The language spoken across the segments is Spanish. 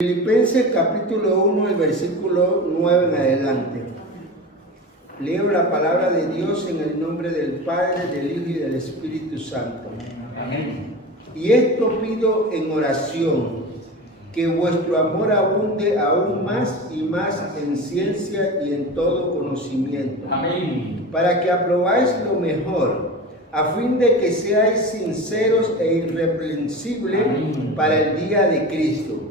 Filipenses capítulo 1, el versículo 9 en adelante. Leo la palabra de Dios en el nombre del Padre, del Hijo y del Espíritu Santo. Amén. Y esto pido en oración, que vuestro amor abunde aún más y más en ciencia y en todo conocimiento. Amén. Para que aprobáis lo mejor, a fin de que seáis sinceros e irreprensibles para el día de Cristo,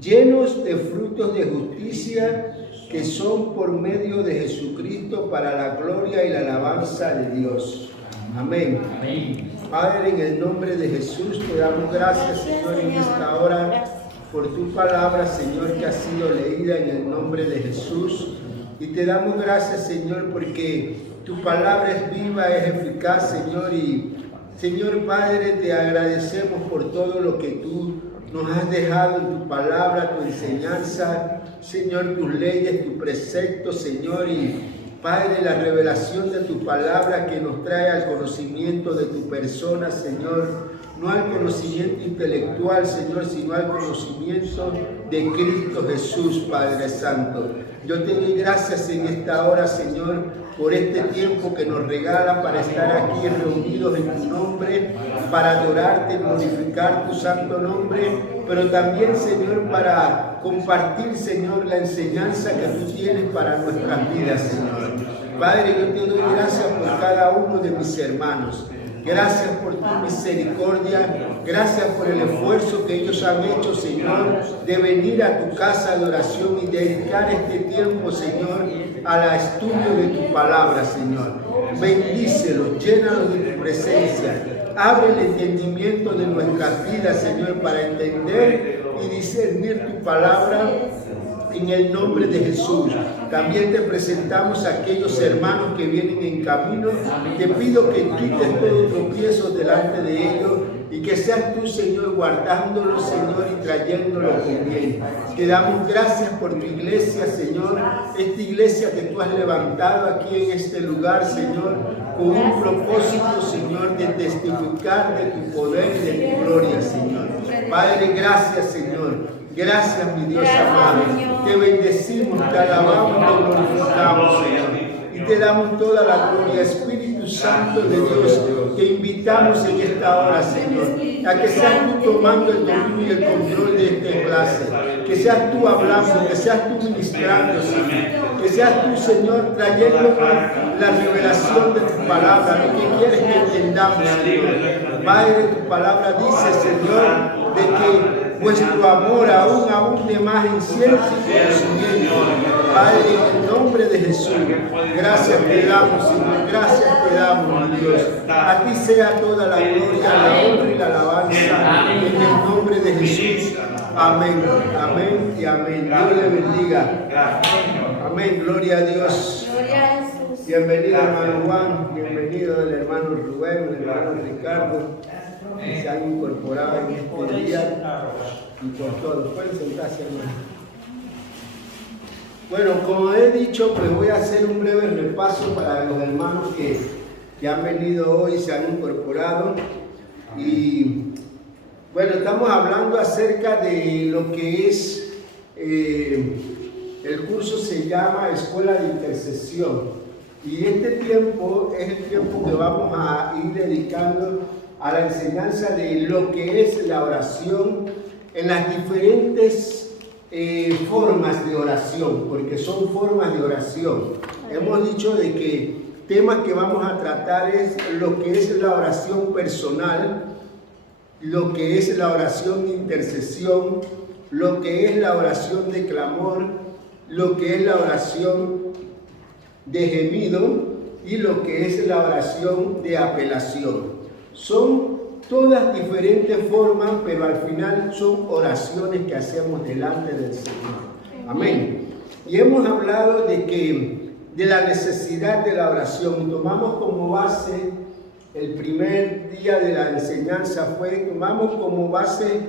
llenos de frutos de justicia que son por medio de Jesucristo para la gloria y la alabanza de Dios. Amén. Amén. Padre, en el nombre de Jesús te damos gracias, Señor, en esta hora por tu palabra, Señor, que ha sido leída en el nombre de Jesús. Y te damos gracias, Señor, porque tu palabra es viva, es eficaz, Señor. Y, Señor Padre, te agradecemos por todo lo que tú nos has dejado en tu palabra, tu enseñanza, Señor, tus leyes, tus preceptos, Señor, y Padre, la revelación de tu palabra que nos trae al conocimiento de tu persona, Señor, no al conocimiento intelectual, Señor, sino al conocimiento de Cristo Jesús, Padre Santo. Yo te doy gracias en esta hora, Señor, por este tiempo que nos regala para estar aquí reunidos en tu nombre, para adorarte, glorificar tu santo nombre, pero también, Señor, para compartir, Señor, la enseñanza que tú tienes para nuestras vidas, Señor. Padre, yo te doy gracias por cada uno de mis hermanos. Gracias por tu misericordia, gracias por el esfuerzo que ellos han hecho, Señor, de venir a tu casa de oración y dedicar este tiempo, Señor, al estudio de tu palabra, Señor. Bendícelos, llénalos de tu presencia, abre el entendimiento de nuestras vidas, Señor, para entender y discernir tu palabra. En el nombre de Jesús, también te presentamos a aquellos hermanos que vienen en camino. Te pido que quites todo tropiezo delante de ellos y que seas tú, Señor, guardándolos, Señor, y trayéndolos con bien. Te damos gracias por tu iglesia, Señor, esta iglesia que tú has levantado aquí en este lugar, Señor, con un propósito, Señor, de testificar de tu poder y de tu gloria, Señor. Padre, gracias, Señor. Gracias, mi Dios amado. Te bendecimos, te alabamos, te glorificamos, Señor. Y te damos toda la gloria, Espíritu Santo de Dios. Te invitamos en esta hora, Señor, a que seas tú tomando el dominio y el control de esta clase. Que seas tú hablando, que seas tú ministrando, Señor. Que seas tú, Señor, trayéndonos la revelación de tu palabra, lo que quieres que entendamos, Señor. Padre, tu palabra dice, Señor, de que vuestro amor aún abunde más en ciencia y conocimiento. Padre, en el nombre de Jesús, gracias te damos, Señor, gracias te damos, mi Dios. A ti sea toda la gloria, la honra y la alabanza, en el nombre de Jesús. Amén, amén y amén. Dios le bendiga. Amén, gloria a Dios. Bienvenido, hermano Juan, bienvenido el hermano Rubén, el hermano Ricardo, que se han incorporado en este día y por todos. Pueden sentarse, hermano. Bueno, como he dicho, pues voy a hacer un breve repaso para los hermanos que han venido hoy, se han incorporado. Y bueno, estamos hablando acerca de lo que es, el curso se llama Escuela de Intercesión. Y este tiempo es el tiempo que vamos a ir dedicando a la enseñanza de lo que es la oración en las diferentes formas de oración, porque son formas de oración. Hemos dicho de que temas que vamos a tratar es lo que es la oración personal, lo que es la oración de intercesión, lo que es la oración de clamor, lo que es la oración de gemido y lo que es la oración de apelación. Son todas diferentes formas, pero al final son oraciones que hacemos delante del Señor. Amén. Y hemos hablado de la necesidad de la oración. Tomamos como base, el primer día de la enseñanza tomamos como base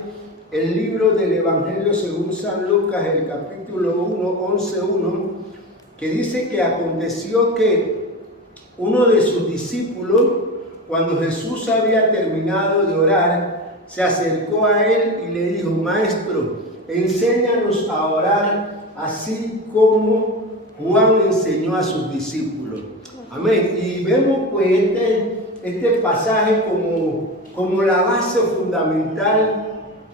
el libro del Evangelio según San Lucas, el capítulo 1, 11:1, que dice que aconteció que uno de sus discípulos, cuando Jesús había terminado de orar, se acercó a él y le dijo: Maestro, enséñanos a orar así como Juan enseñó a sus discípulos. Amén. Y vemos pues este pasaje como la base fundamental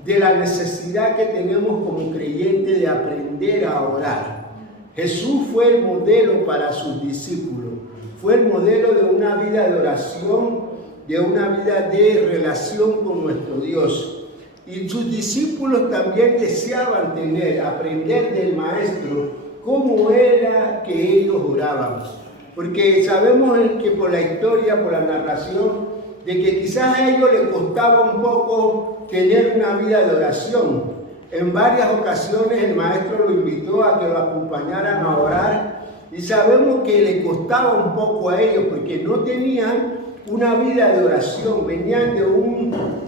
de la necesidad que tenemos como creyentes de aprender a orar. Jesús fue el modelo para sus discípulos, fue el modelo de una vida de oración, de una vida de relación con nuestro Dios. Y sus discípulos también deseaban aprender del Maestro cómo era que ellos oraban. Porque sabemos que por la historia, por la narración, de que quizás a ellos les costaba un poco tener una vida de oración. En varias ocasiones el Maestro lo invitó a que lo acompañaran a orar y sabemos que le costaba un poco a ellos porque no tenían una vida de oración, venían de un mundo,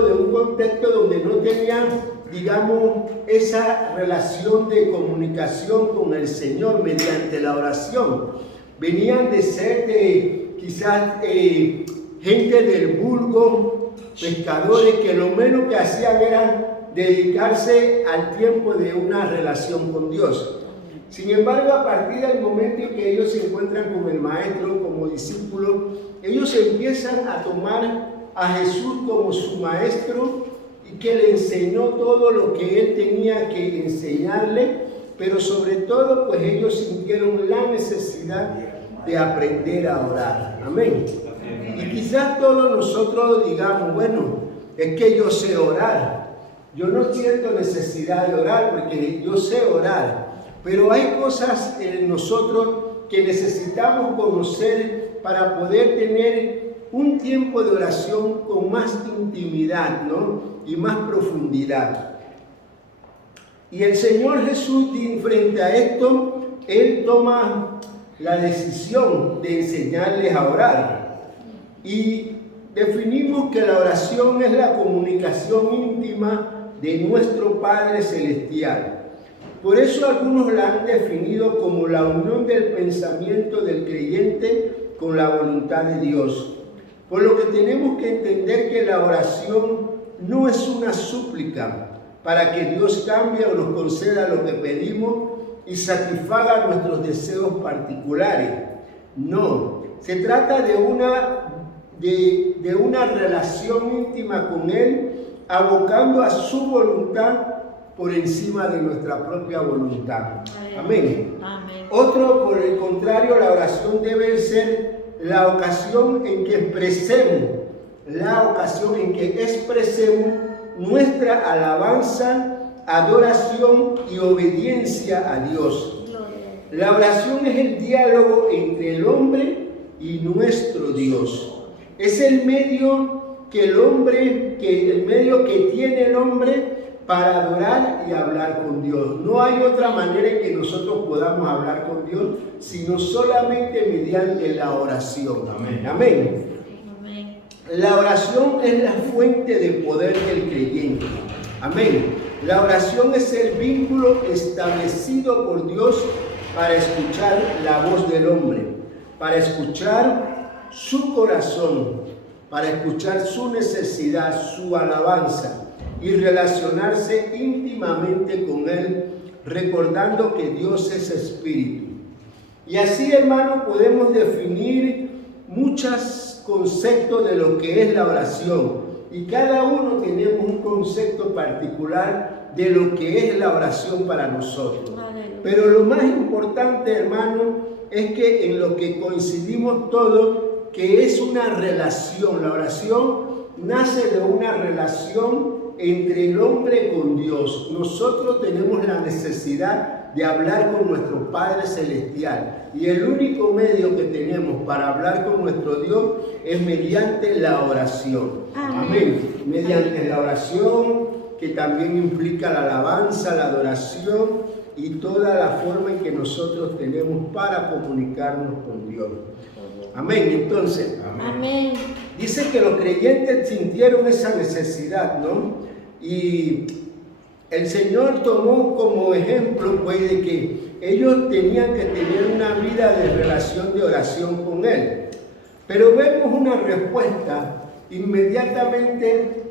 de un contexto donde no tenían, digamos, esa relación de comunicación con el Señor mediante la oración. Venían de ser quizás gente del vulgo, pescadores, que lo menos que hacían era dedicarse al tiempo de una relación con Dios. Sin embargo, a partir del momento en que ellos se encuentran con el Maestro, como discípulos, ellos empiezan a tomar a Jesús como su Maestro y que le enseñó todo lo que Él tenía que enseñarle, pero sobre todo, pues ellos sintieron la necesidad de aprender a orar. Amén. Y quizás todos nosotros digamos, bueno, es que yo sé orar. Yo no siento necesidad de orar porque yo sé orar. Pero hay cosas en nosotros que necesitamos conocer para poder tener un tiempo de oración con más intimidad, ¿no? Y más profundidad. Y el Señor Jesús, frente a esto, Él toma la decisión de enseñarles a orar. Y definimos que la oración es la comunicación íntima de nuestro Padre Celestial. Por eso algunos la han definido como la unión del pensamiento del creyente con la voluntad de Dios. Por lo que tenemos que entender que la oración no es una súplica para que Dios cambie o nos conceda lo que pedimos y satisfaga nuestros deseos particulares. No, se trata de una relación íntima con Él, abocando a su voluntad por encima de nuestra propia voluntad. Amén. Amén. Otro, por el contrario, la oración debe ser la ocasión en que expresemos nuestra alabanza, adoración y obediencia a Dios. La oración es el diálogo entre el hombre y nuestro Dios. Es el medio que tiene el hombre para adorar y hablar con Dios. No hay otra manera en que nosotros podamos hablar con Dios, sino solamente mediante la oración. Amén. Amén. Amén. La oración es la fuente de poder del creyente. Amén. La oración es el vínculo establecido por Dios para escuchar la voz del hombre, para escuchar su corazón, para escuchar su necesidad, su alabanza, y relacionarse íntimamente con Él, recordando que Dios es espíritu. Y así, hermano, podemos definir muchos conceptos de lo que es la oración. Y cada uno tenemos un concepto particular de lo que es la oración para nosotros. Pero lo más importante, hermano, es que en lo que coincidimos todos, que es una relación. La oración nace de una relación entre el hombre con Dios. Nosotros tenemos la necesidad de hablar con nuestro Padre Celestial. Y el único medio que tenemos para hablar con nuestro Dios es mediante la oración. Amén. Mediante la oración, que también implica la alabanza, la adoración y toda la forma en que nosotros tenemos para comunicarnos con Dios. Amén. Entonces, amén. Dice que los creyentes sintieron esa necesidad, ¿no? Y el Señor tomó como ejemplo, pues, de que ellos tenían que tener una vida de relación, de oración con Él. Pero vemos una respuesta inmediatamente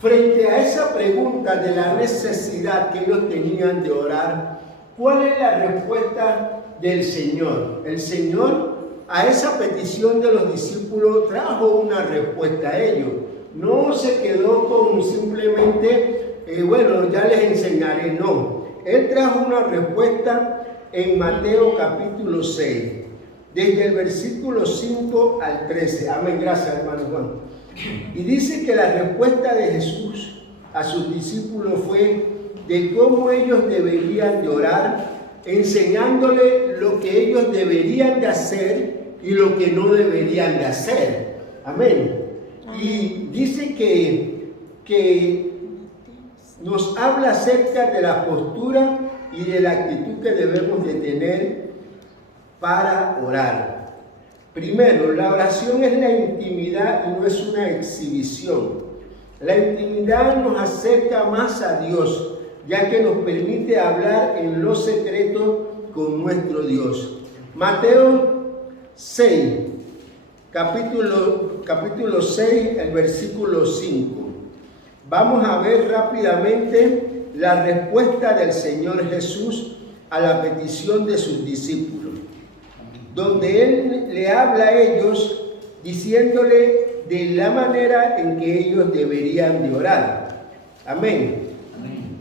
Frente a esa pregunta de la necesidad que ellos tenían de orar, ¿cuál es la respuesta del Señor? El Señor a esa petición de los discípulos trajo una respuesta a ellos. No se quedó con simplemente, bueno, ya les enseñaré, no. Él trajo una respuesta en Mateo capítulo 6, desde el versículo 5 al 13. Amén, gracias hermano Juan. Y dice que la respuesta de Jesús a sus discípulos fue de cómo ellos deberían de orar, enseñándole lo que ellos deberían de hacer y lo que no deberían de hacer. Amén. Y dice que nos habla acerca de la postura y de la actitud que debemos de tener para orar. Primero, la oración es la intimidad y no es una exhibición. La intimidad nos acerca más a Dios, ya que nos permite hablar en lo secreto con nuestro Dios. Mateo 6, capítulo 6, el versículo 5. Vamos a ver rápidamente la respuesta del Señor Jesús a la petición de sus discípulos, donde Él le habla a ellos diciéndole de la manera en que ellos deberían de orar. Amén. Amén.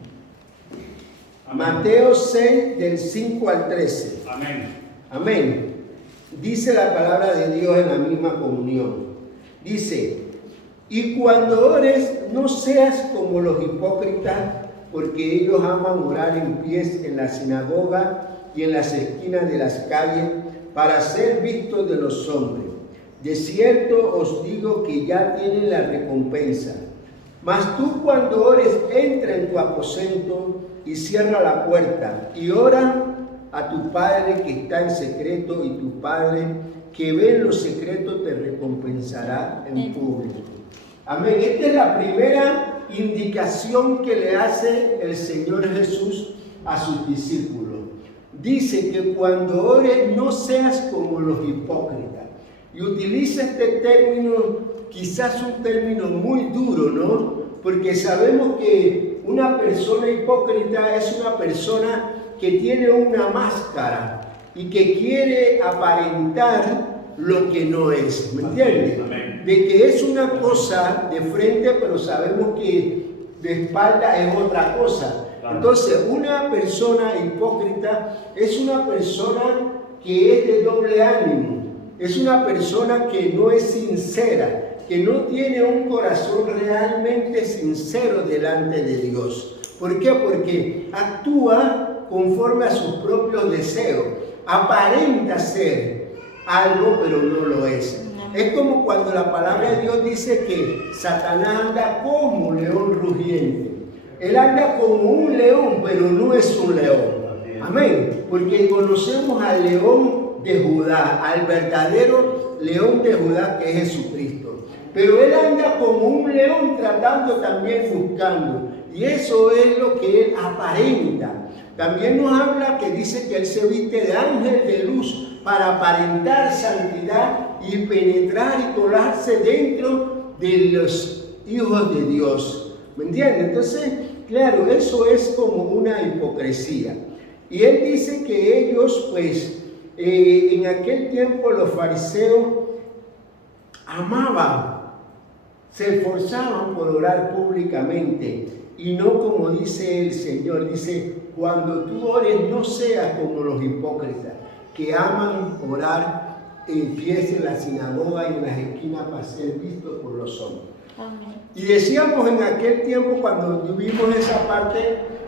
Mateo 6, del 5 al 13. Amén. Amén. Dice la palabra de Dios en la misma comunión. Dice: y cuando ores, no seas como los hipócritas, porque ellos aman orar en pies en la sinagoga y en las esquinas de las calles, para ser vistos de los hombres. De cierto os digo que ya tienen la recompensa. Mas tú cuando ores, entra en tu aposento y cierra la puerta, y ora a tu Padre que está en secreto, y tu Padre que ve en lo secreto te recompensará en público. Amén. Esta es la primera indicación que le hace el Señor Jesús a sus discípulos. Dice que cuando ores no seas como los hipócritas. Y utiliza este término, quizás un término muy duro, ¿no? Porque sabemos que una persona hipócrita es una persona que tiene una máscara y que quiere aparentar lo que no es. ¿Me entiendes? De que es una cosa de frente, pero sabemos que de espalda es otra cosa. Entonces, una persona hipócrita es una persona que es de doble ánimo, es una persona que no es sincera, que no tiene un corazón realmente sincero delante de Dios. ¿Por qué? Porque actúa conforme a sus propios deseos, aparenta ser algo, pero no lo es. Es como cuando la palabra de Dios dice que Satanás anda como león rugiente. Él anda como un león, pero no es un león. Amén. Porque conocemos al león de Judá, al verdadero león de Judá, que es Jesucristo. Pero él anda como un león tratando también, buscando. Y eso es lo que él aparenta. También nos habla que dice que él se viste de ángel de luz para aparentar santidad y penetrar y colarse dentro de los hijos de Dios. ¿Me entiendes? Entonces, claro, eso es como una hipocresía. Y él dice que ellos, pues, en aquel tiempo los fariseos amaban, se esforzaban por orar públicamente. Y no como dice el Señor, dice, cuando tú ores no seas como los hipócritas, que aman orar en pies en la sinagoga y en las esquinas para ser vistos por los hombres. Amén. Y decíamos en aquel tiempo, cuando tuvimos esa parte,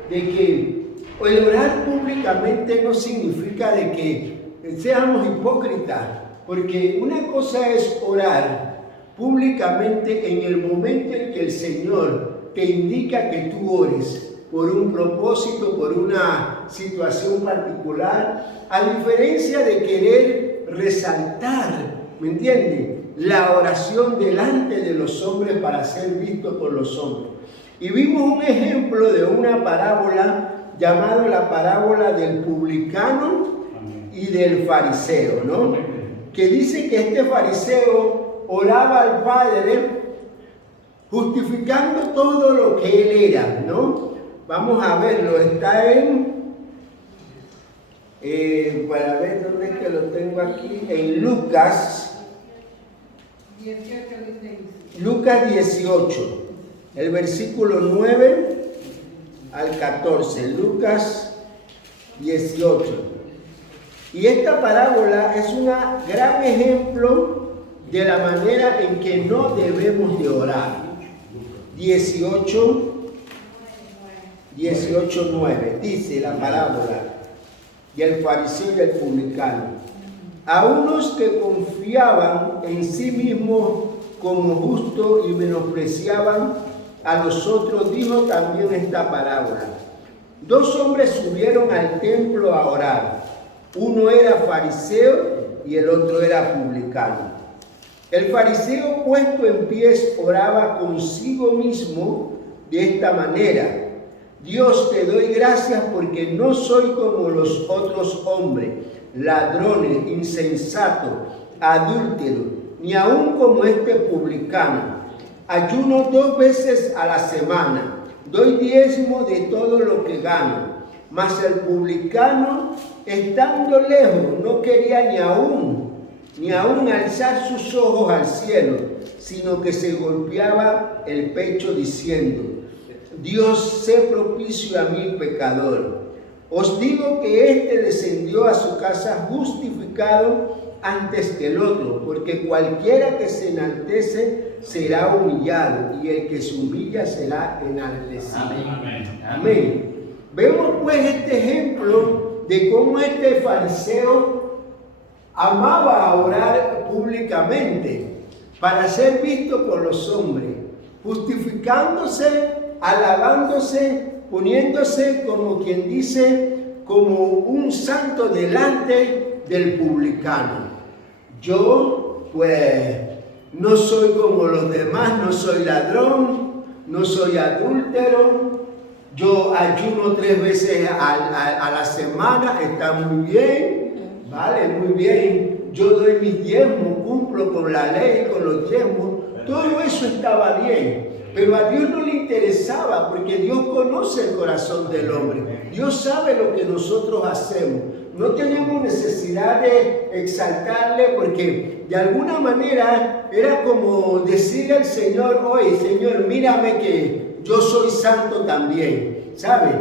de que el orar públicamente no significa de que seamos hipócritas, porque una cosa es orar públicamente en el momento en que el Señor te indica que tú ores por un propósito, por una situación particular, a diferencia de querer resaltar, ¿me entiendes?, la oración delante de los hombres para ser visto por los hombres. Y vimos un ejemplo de una parábola llamada la parábola del publicano y del fariseo, ¿no? Que dice que este fariseo oraba al Padre justificando todo lo que él era, ¿no? Vamos a verlo, está para ver dónde es que lo tengo aquí, en Lucas 18, el versículo 9 al 14, Lucas 18. Y esta parábola es un gran ejemplo de la manera en que no debemos de orar. 18:9 dice la parábola y el fariseo y el publicano. A unos que confiaban en sí mismos como justos y menospreciaban a los otros, dijo también esta parábola. Dos hombres subieron al templo a orar. Uno era fariseo y el otro era publicano. El fariseo, puesto en pies, oraba consigo mismo de esta manera: Dios, te doy gracias porque no soy como los otros hombres, ladrones, insensatos, adúlteros, ni aun como este publicano. Ayuno 2 veces a la semana, doy diezmo de todo lo que gano. Mas el publicano, estando lejos, no quería ni aun alzar sus ojos al cielo, sino que se golpeaba el pecho diciendo: Dios, sé propicio a mí, pecador. Os digo que éste descendió a su casa justificado antes que el otro, porque cualquiera que se enaltece será humillado, y el que se humilla será enaltecido. Amén. Amén. Vemos pues este ejemplo de cómo este fariseo amaba orar públicamente para ser visto por los hombres, justificándose, alabándose, poniéndose, como quien dice, como un santo delante del publicano. Yo, pues, no soy como los demás, no soy ladrón, no soy adúltero, yo ayuno 3 veces a la semana, está muy bien, vale, muy bien. Yo doy mis diezmos, cumplo con la ley, con los diezmos, todo eso estaba bien. Pero a Dios no le interesaba, porque Dios conoce el corazón del hombre. Dios sabe lo que nosotros hacemos. No tenemos necesidad de exaltarle, porque de alguna manera era como decirle al Señor: oye, Señor, mírame que yo soy santo también, ¿sabe?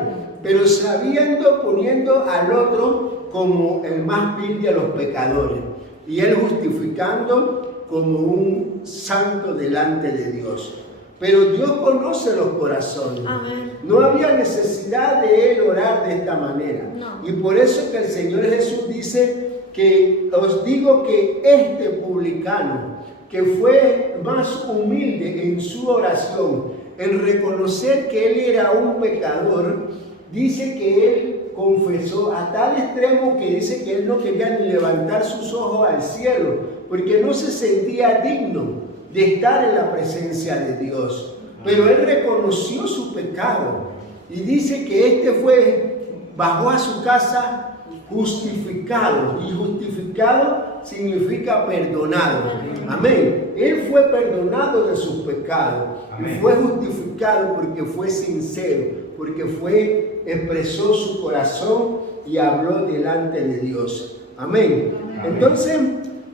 Pero sabiendo, poniendo al otro como el más vil de los pecadores, y él justificando como un santo delante de Dios. Pero Dios conoce los corazones. Amén. No había necesidad de él orar de esta manera. No. Y por eso que el Señor Jesús dice que os digo que este publicano, que fue más humilde en su oración, en reconocer que él era un pecador, dice que él confesó a tal extremo que dice que él no quería ni levantar sus ojos al cielo, porque no se sentía digno de estar en la presencia de Dios. Pero él reconoció su pecado y dice que bajó a su casa justificado, y justificado significa perdonado. Amén. Él fue perdonado de sus pecados. Amén. Y fue justificado porque fue sincero, porque expresó su corazón y habló delante de Dios. Amén. Amén. Entonces,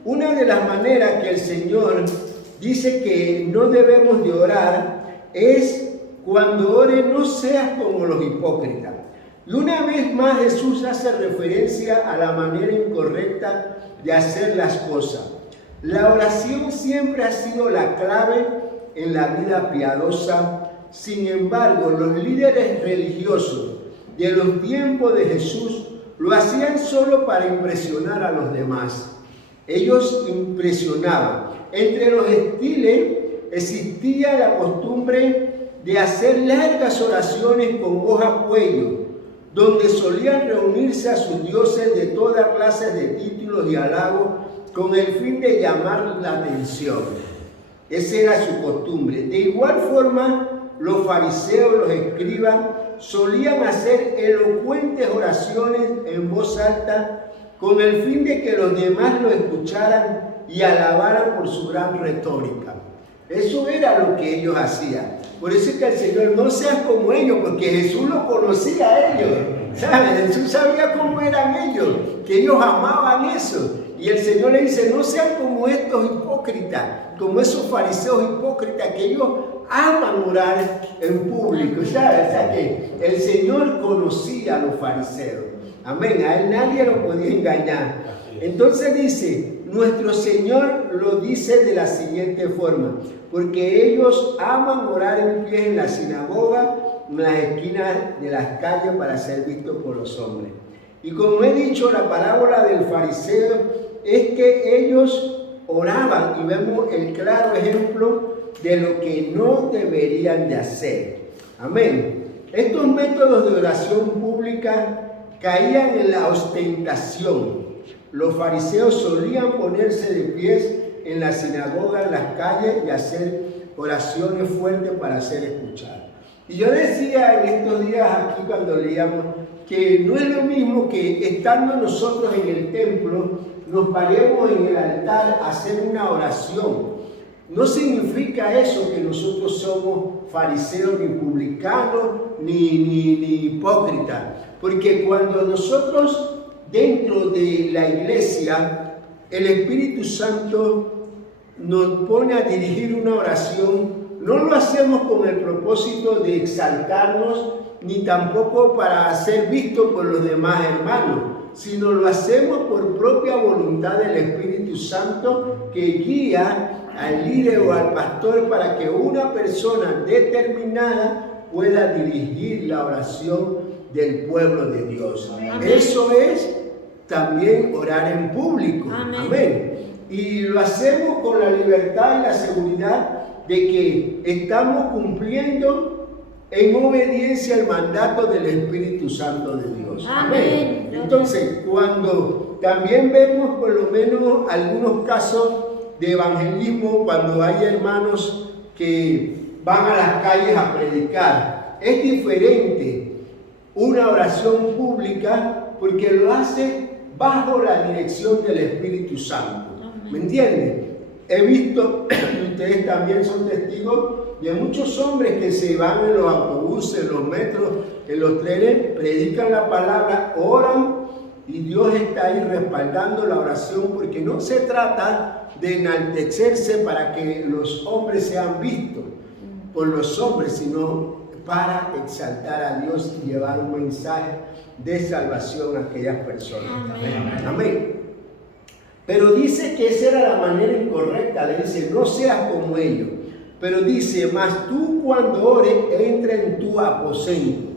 una de las maneras que el Señor dice que no debemos de orar es: cuando ores no seas como los hipócritas. Y una vez más Jesús hace referencia a la manera incorrecta de hacer las cosas. La oración siempre ha sido la clave en la vida piadosa. Sin embargo, los líderes religiosos de los tiempos de Jesús lo hacían solo para impresionar a los demás. Ellos impresionaban. Entre los gentiles existía la costumbre de hacer largas oraciones con voz a cuello, donde solían reunirse a sus dioses de toda clase de títulos y halagos con el fin de llamar la atención. Esa era su costumbre. De igual forma, los fariseos, los escribas, solían hacer elocuentes oraciones en voz alta con el fin de que los demás lo escucharan y alabaran por su gran retórica. Eso era lo que ellos hacían. Por eso es que el Señor, no seas como ellos, porque Jesús lo conocía a ellos. ¿Sabes? Jesús sabía cómo eran ellos, que ellos amaban eso. Y el Señor le dice, no sean como estos hipócritas, como esos fariseos hipócritas, que ellos aman orar en público. ¿Sabes? O sea que el Señor conocía a los fariseos. Amén. A él nadie lo podía engañar. Entonces dice, nuestro Señor lo dice de la siguiente forma, porque ellos aman orar en pie en la sinagoga, en las esquinas de las calles para ser vistos por los hombres. Y como he dicho, la parábola del fariseo es que ellos oraban, y vemos el claro ejemplo de lo que no deberían de hacer. Amén. Estos métodos de oración pública caían en la ostentación. Los fariseos solían ponerse de pies en la sinagoga, en las calles, y hacer oraciones fuertes para ser escuchados. Y yo decía en estos días aquí cuando leíamos que no es lo mismo que estando nosotros en el templo, nos paremos en el altar a hacer una oración. No significa eso que nosotros somos fariseos, ni publicanos, ni hipócritas. Porque cuando nosotros dentro de la iglesia, el Espíritu Santo nos pone a dirigir una oración, no lo hacemos con el propósito de exaltarnos, ni tampoco para ser vistos por los demás hermanos, sino lo hacemos por propia voluntad del Espíritu Santo que guía al líder o al pastor para que una persona determinada pueda dirigir la oración del pueblo de Dios. Amén. Eso es también orar en público. Amén. Amén. Y lo hacemos con la libertad y la seguridad de que estamos cumpliendo en obediencia al mandato del Espíritu Santo de Dios. Amén. Entonces, cuando también vemos por lo menos algunos casos de evangelismo, cuando hay hermanos que van a las calles a predicar, es diferente una oración pública porque lo hace bajo la dirección del Espíritu Santo. ¿Me entienden? He visto, y ustedes también son testigos, de muchos hombres que se van en los autobuses, en los metros, en los trenes, predican la palabra, oran, y Dios está ahí respaldando la oración, porque no se trata de enaltecerse para que los hombres sean vistos por los hombres, sino para exaltar a Dios y llevar un mensaje de salvación a aquellas personas. Amén. Amén. Pero dice que esa era la manera incorrecta. Le dice, no seas como ellos. Pero dice, mas tú cuando ores, entra en tu aposento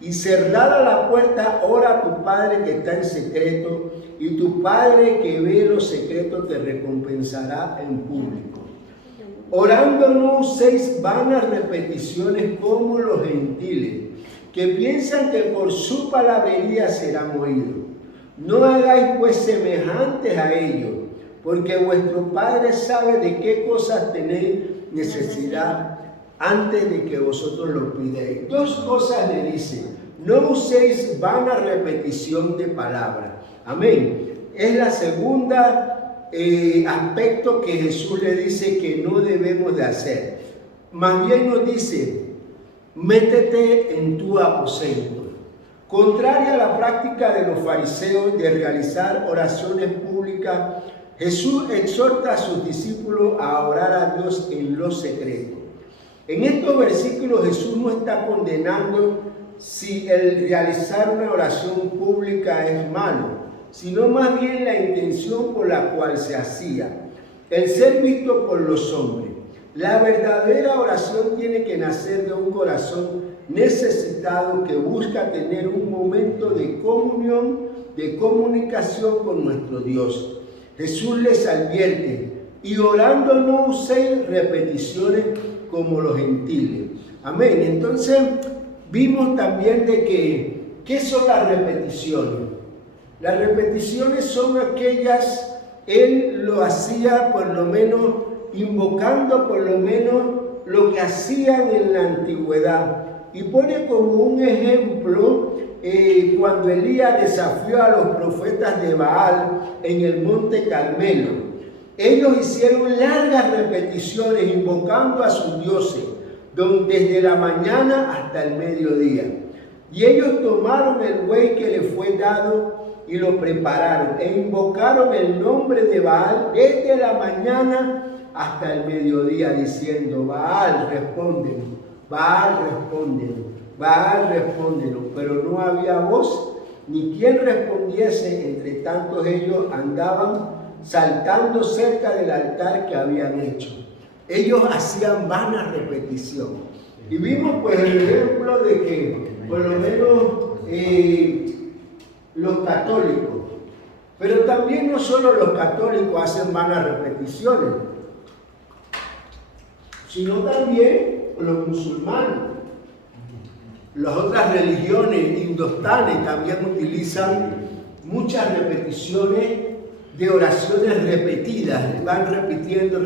y cerrada la puerta, ora a tu Padre que está en secreto, y tu Padre que ve los secretos te recompensará en público. Orando no uséis vanas repeticiones como los gentiles, que piensan que por su palabrería serán oídos. No hagáis pues semejantes a ellos, porque vuestro Padre sabe de qué cosas tenéis necesidad antes de que vosotros lo pidáis. Dos cosas le dice: no uséis vana repetición de palabras. Amén. Es la segunda aspecto que Jesús le dice que no debemos de hacer. Más bien nos dice, métete en tu aposento. Contraria a la práctica de los fariseos de realizar oraciones públicas, Jesús exhorta a sus discípulos a orar a Dios en lo secreto. En estos versículos Jesús no está condenando si el realizar una oración pública es malo, sino más bien la intención por la cual se hacía, el ser visto por los hombres. La verdadera oración tiene que nacer de un corazón necesitado que busca tener un momento de comunión, de comunicación con nuestro Dios. Jesús les advierte, y orando no uséis repeticiones como los gentiles. Amén. Entonces, vimos también de que, ¿qué son las repeticiones? Las repeticiones son aquellas, él lo hacía por lo menos, invocando por lo menos lo que hacían en la antigüedad. Y pone como un ejemplo cuando Elías desafió a los profetas de Baal en el monte Carmelo. ellos hicieron largas repeticiones invocando a sus dioses, desde la mañana hasta el mediodía. Y ellos tomaron el buey que les fue dado y lo prepararon e invocaron el nombre de Baal desde la mañana hasta el mediodía, diciendo: Baal, respóndenos, Baal, respóndenos, Baal, respóndenos. Pero no había voz ni quien respondiese. Entre tanto ellos andaban saltando cerca del altar que habían hecho. Ellos hacían vana repetición. Y vimos pues el ejemplo de que por lo menos los católicos, pero también no solo los católicos hacen vanas repeticiones, sino también los musulmanes. Las otras religiones indostanes también utilizan muchas repeticiones de oraciones repetidas. Van repitiendo,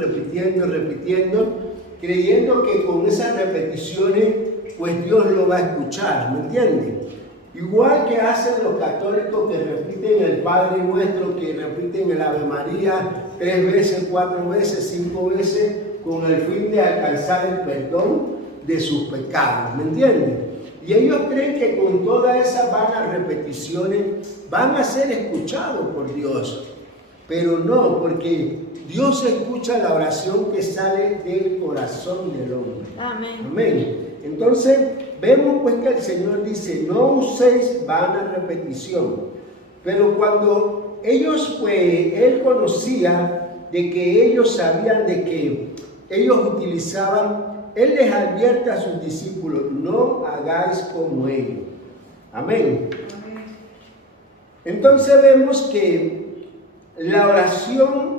creyendo que con esas repeticiones pues Dios lo va a escuchar, ¿me entienden? Igual que hacen los católicos que repiten el Padre Nuestro, que repiten el Ave María 3 veces, 4 veces, 5 veces, con el fin de alcanzar el perdón de sus pecados, ¿me entienden? Y ellos creen que con todas esas vanas repeticiones van a ser escuchados por Dios. Pero no, porque Dios escucha la oración que sale del corazón del hombre. Amén. Amén. Entonces, vemos pues que el Señor dice: no uséis vana repetición. Pero cuando ellos, pues, Él conocía de que ellos sabían de que ellos utilizaban, Él les advierte a sus discípulos: no hagáis como ellos. Amén. Amén. Entonces vemos que la oración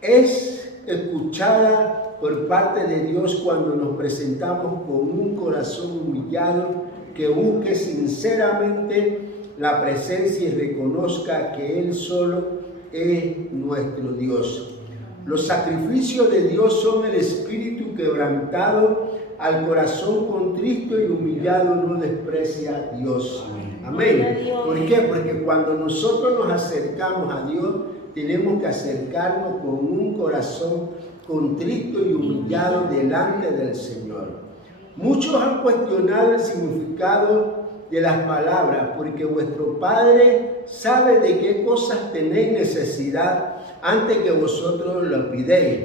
es escuchada por parte de Dios cuando nos presentamos con un corazón humillado que busque sinceramente la presencia y reconozca que Él solo es nuestro Dios. Los sacrificios de Dios son el espíritu quebrantado, al corazón contrito y humillado no desprecia a Dios. Amén. ¿Por qué? Porque cuando nosotros nos acercamos a Dios, tenemos que acercarnos con un corazón contrito y humillado delante del Señor. Muchos han cuestionado el significado de las palabras, porque vuestro Padre sabe de qué cosas tenéis necesidad antes que vosotros lo pidéis.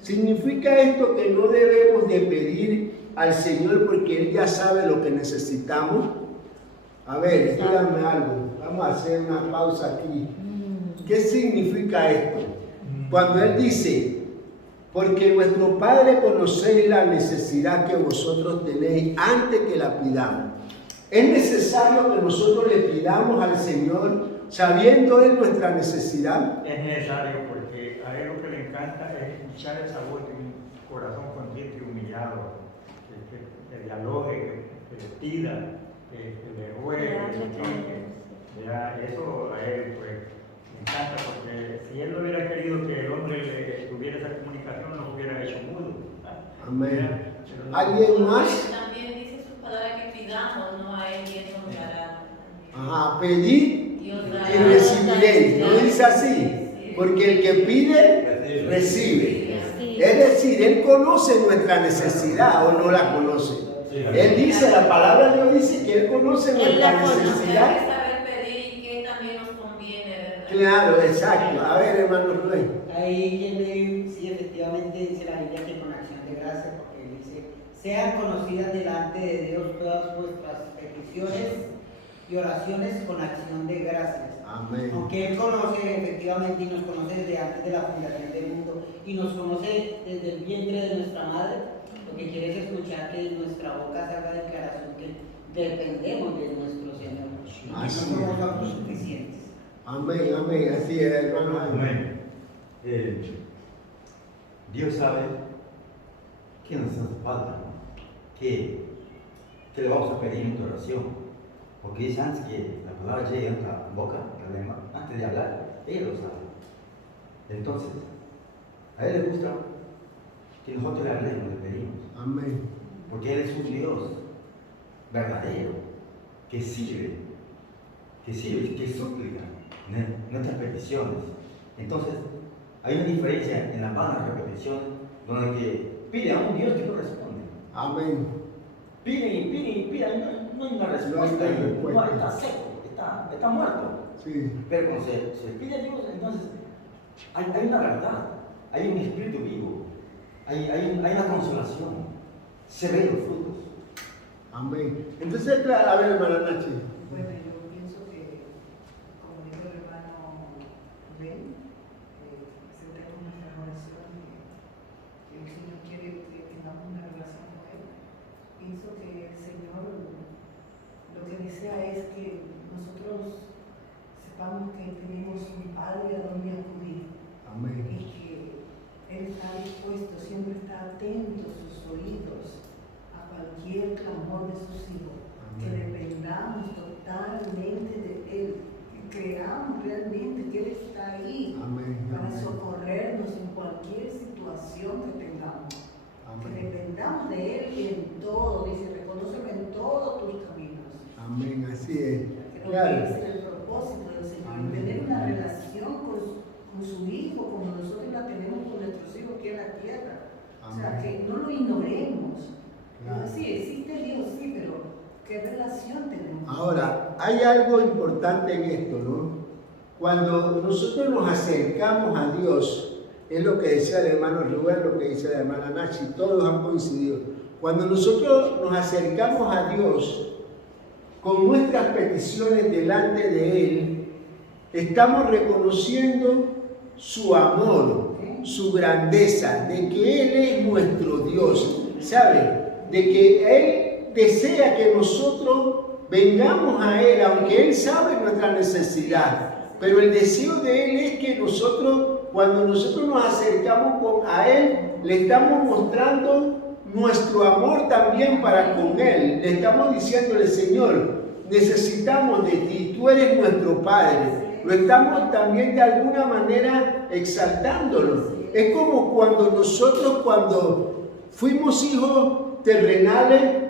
¿Significa esto que no debemos de pedir al Señor porque Él ya sabe lo que necesitamos? A ver, díganme algo. Vamos a hacer una pausa aquí. ¿Qué significa esto? Cuando Él dice: porque vuestro Padre conocéis la necesidad que vosotros tenéis antes que la pidamos. Es necesario que nosotros le pidamos al Señor sabiendo Él nuestra necesidad. Es necesario porque a Él lo que le encanta es escuchar esa voz de un corazón contrito y humillado, que dialogue, que le pida, que le ruegue, eso a Él pues me encanta, porque si Él no hubiera querido que el hombre le tuviera esa comunicación, nos hubiera hecho mudo. Amén. ¿Alguien más? También dice su palabra que pidamos, no a Él y Él nos dará. Ajá, pedid y recibiréis. ¿No dice así? Porque el que pide, recibe. Es decir, Él conoce nuestra necesidad o no la conoce. Él dice, la palabra de Dios dice que Él conoce nuestra necesidad. Claro, exacto. A ver, hermano Rubén. Ahí sí, efectivamente dice la Biblia que con acción de gracias, porque dice: sean conocidas delante de Dios todas vuestras peticiones y oraciones con acción de gracias. Amén. Aunque Él conoce efectivamente y nos conoce desde antes de la fundación del mundo y nos conoce desde el vientre de nuestra madre, lo que quiere es escuchar que en nuestra boca se haga declaración que dependemos de nuestro Señor, que no somos autosuficientes. Amén, amén, así es, hermano. Amén. Dios sabe qué nos hace falta, qué le vamos a pedir en tu oración. Porque dice antes que la palabra llegue a nuestra boca, la lengua, antes de hablar, Él lo sabe. Entonces, a Él le gusta que nosotros le hablemos, le pedimos. Amén. Porque Él es un Dios verdadero, que sirve, que suplica nuestras peticiones. Entonces, Hay una diferencia en la vana repetición, donde que pide a un Dios que no responde. Amén. Pide y pide y pide, no hay una respuesta. No hay una respuesta. No, está seco, está muerto. Sí. Pero cuando se pide a Dios, entonces hay una verdad, hay un espíritu vivo, hay una consolación, se ven los frutos. Amén. Entonces, claro, a ver, hermana Nachi. Bueno, yo pienso que, como dijo el hermano Ben, se con nuestra oración, que el Señor quiere que tengamos una relación con Él. Pienso que el Señor lo que desea es que nosotros sepamos que tenemos un Padre a donde acudir. Amén. Y que Él está dispuesto, siempre está atento a sus oídos a cualquier clamor de sus hijos. Que dependamos totalmente de Él, que creamos realmente que Él está ahí. Amén. Para Amén. socorrernos en cualquier situación que tengamos. Que Amén. dependamos de Él en todo, dice, reconóceme en todos tus caminos. Amén, así es. Creo Claro. que ese es el propósito del Señor, Amén. tener una relación con su Hijo, como nosotros la tenemos con nuestros hijos aquí en la tierra. O sea, Amén. que no lo ignoremos. Claro. Sí, existe Dios, sí, pero ¿qué relación tenemos? Ahora, hay algo importante en esto, ¿no? Cuando nosotros nos acercamos a Dios, es lo que decía el hermano Rubén, lo que dice la hermana Nachi, todos han coincidido. Cuando nosotros nos acercamos a Dios con nuestras peticiones delante de Él, estamos reconociendo su amor, su grandeza, de que Él es nuestro Dios, ¿sabe? De que Él desea que nosotros vengamos a Él, aunque Él sabe nuestra necesidad, pero el deseo de Él es que nosotros, cuando nosotros nos acercamos a Él, le estamos mostrando nuestro amor también para con Él. Le estamos diciéndole, Señor, necesitamos de ti, tú eres nuestro Padre. Lo estamos también de alguna manera exaltándolo. Es como cuando fuimos hijos terrenales,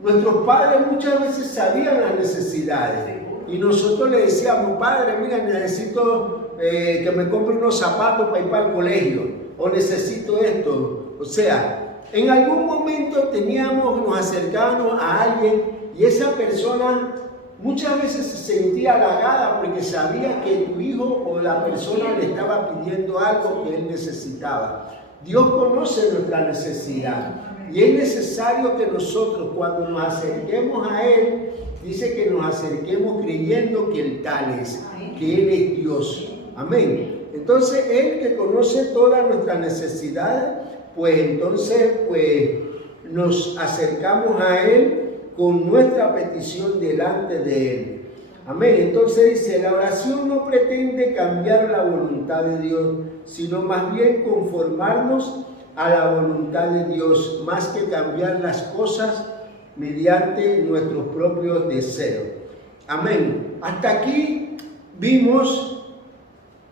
nuestros padres muchas veces sabían las necesidades. Y nosotros le decíamos, Padre, mira, necesito que me compre unos zapatos para ir para el colegio. O necesito esto. O sea, en algún momento nos acercábamos a alguien y esa persona muchas veces se sentía halagada porque sabía que tu hijo o la persona le estaba pidiendo algo que él necesitaba. Dios conoce nuestra necesidad y es necesario que nosotros cuando nos acerquemos a Él, dice que nos acerquemos creyendo que Él tal es, que Él es Dios. Amén. Entonces Él que conoce todas nuestras necesidades, pues entonces nos acercamos a Él con nuestra petición delante de Él. Amén. Entonces dice, la oración no pretende cambiar la voluntad de Dios, sino más bien conformarnos a la voluntad de Dios, más que cambiar las cosas mediante nuestros propios deseos. Amén. Hasta aquí vimos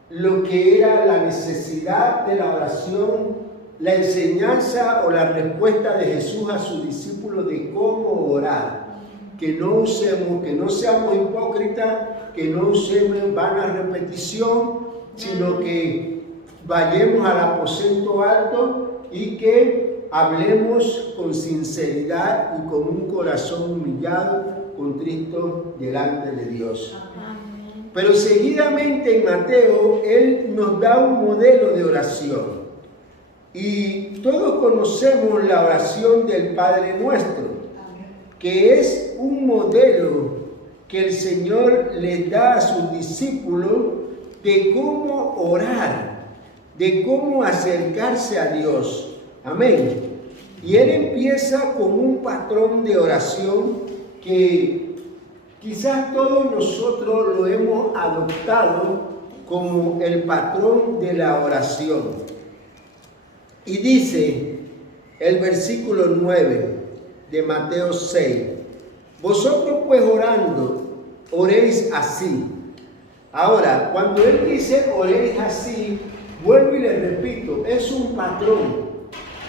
lo que era la necesidad de la oración, la enseñanza o la respuesta de Jesús a sus discípulos de cómo orar. Que no seamos hipócritas, que no usemos vana repetición, sino que vayamos al aposento alto y que hablemos con sinceridad y con un corazón humillado, contrito delante de Dios. Pero seguidamente en Mateo, Él nos da un modelo de oración. Y todos conocemos la oración del Padre Nuestro, que es un modelo que el Señor le da a sus discípulos de cómo orar, de cómo acercarse a Dios. Amén. Y Él empieza con un patrón de oración que quizás todos nosotros lo hemos adoptado como el patrón de la oración. Y dice el versículo 9 de Mateo 6, vosotros pues orando, oréis así. Ahora, cuando Él dice oréis así, vuelvo y le repito, es un patrón.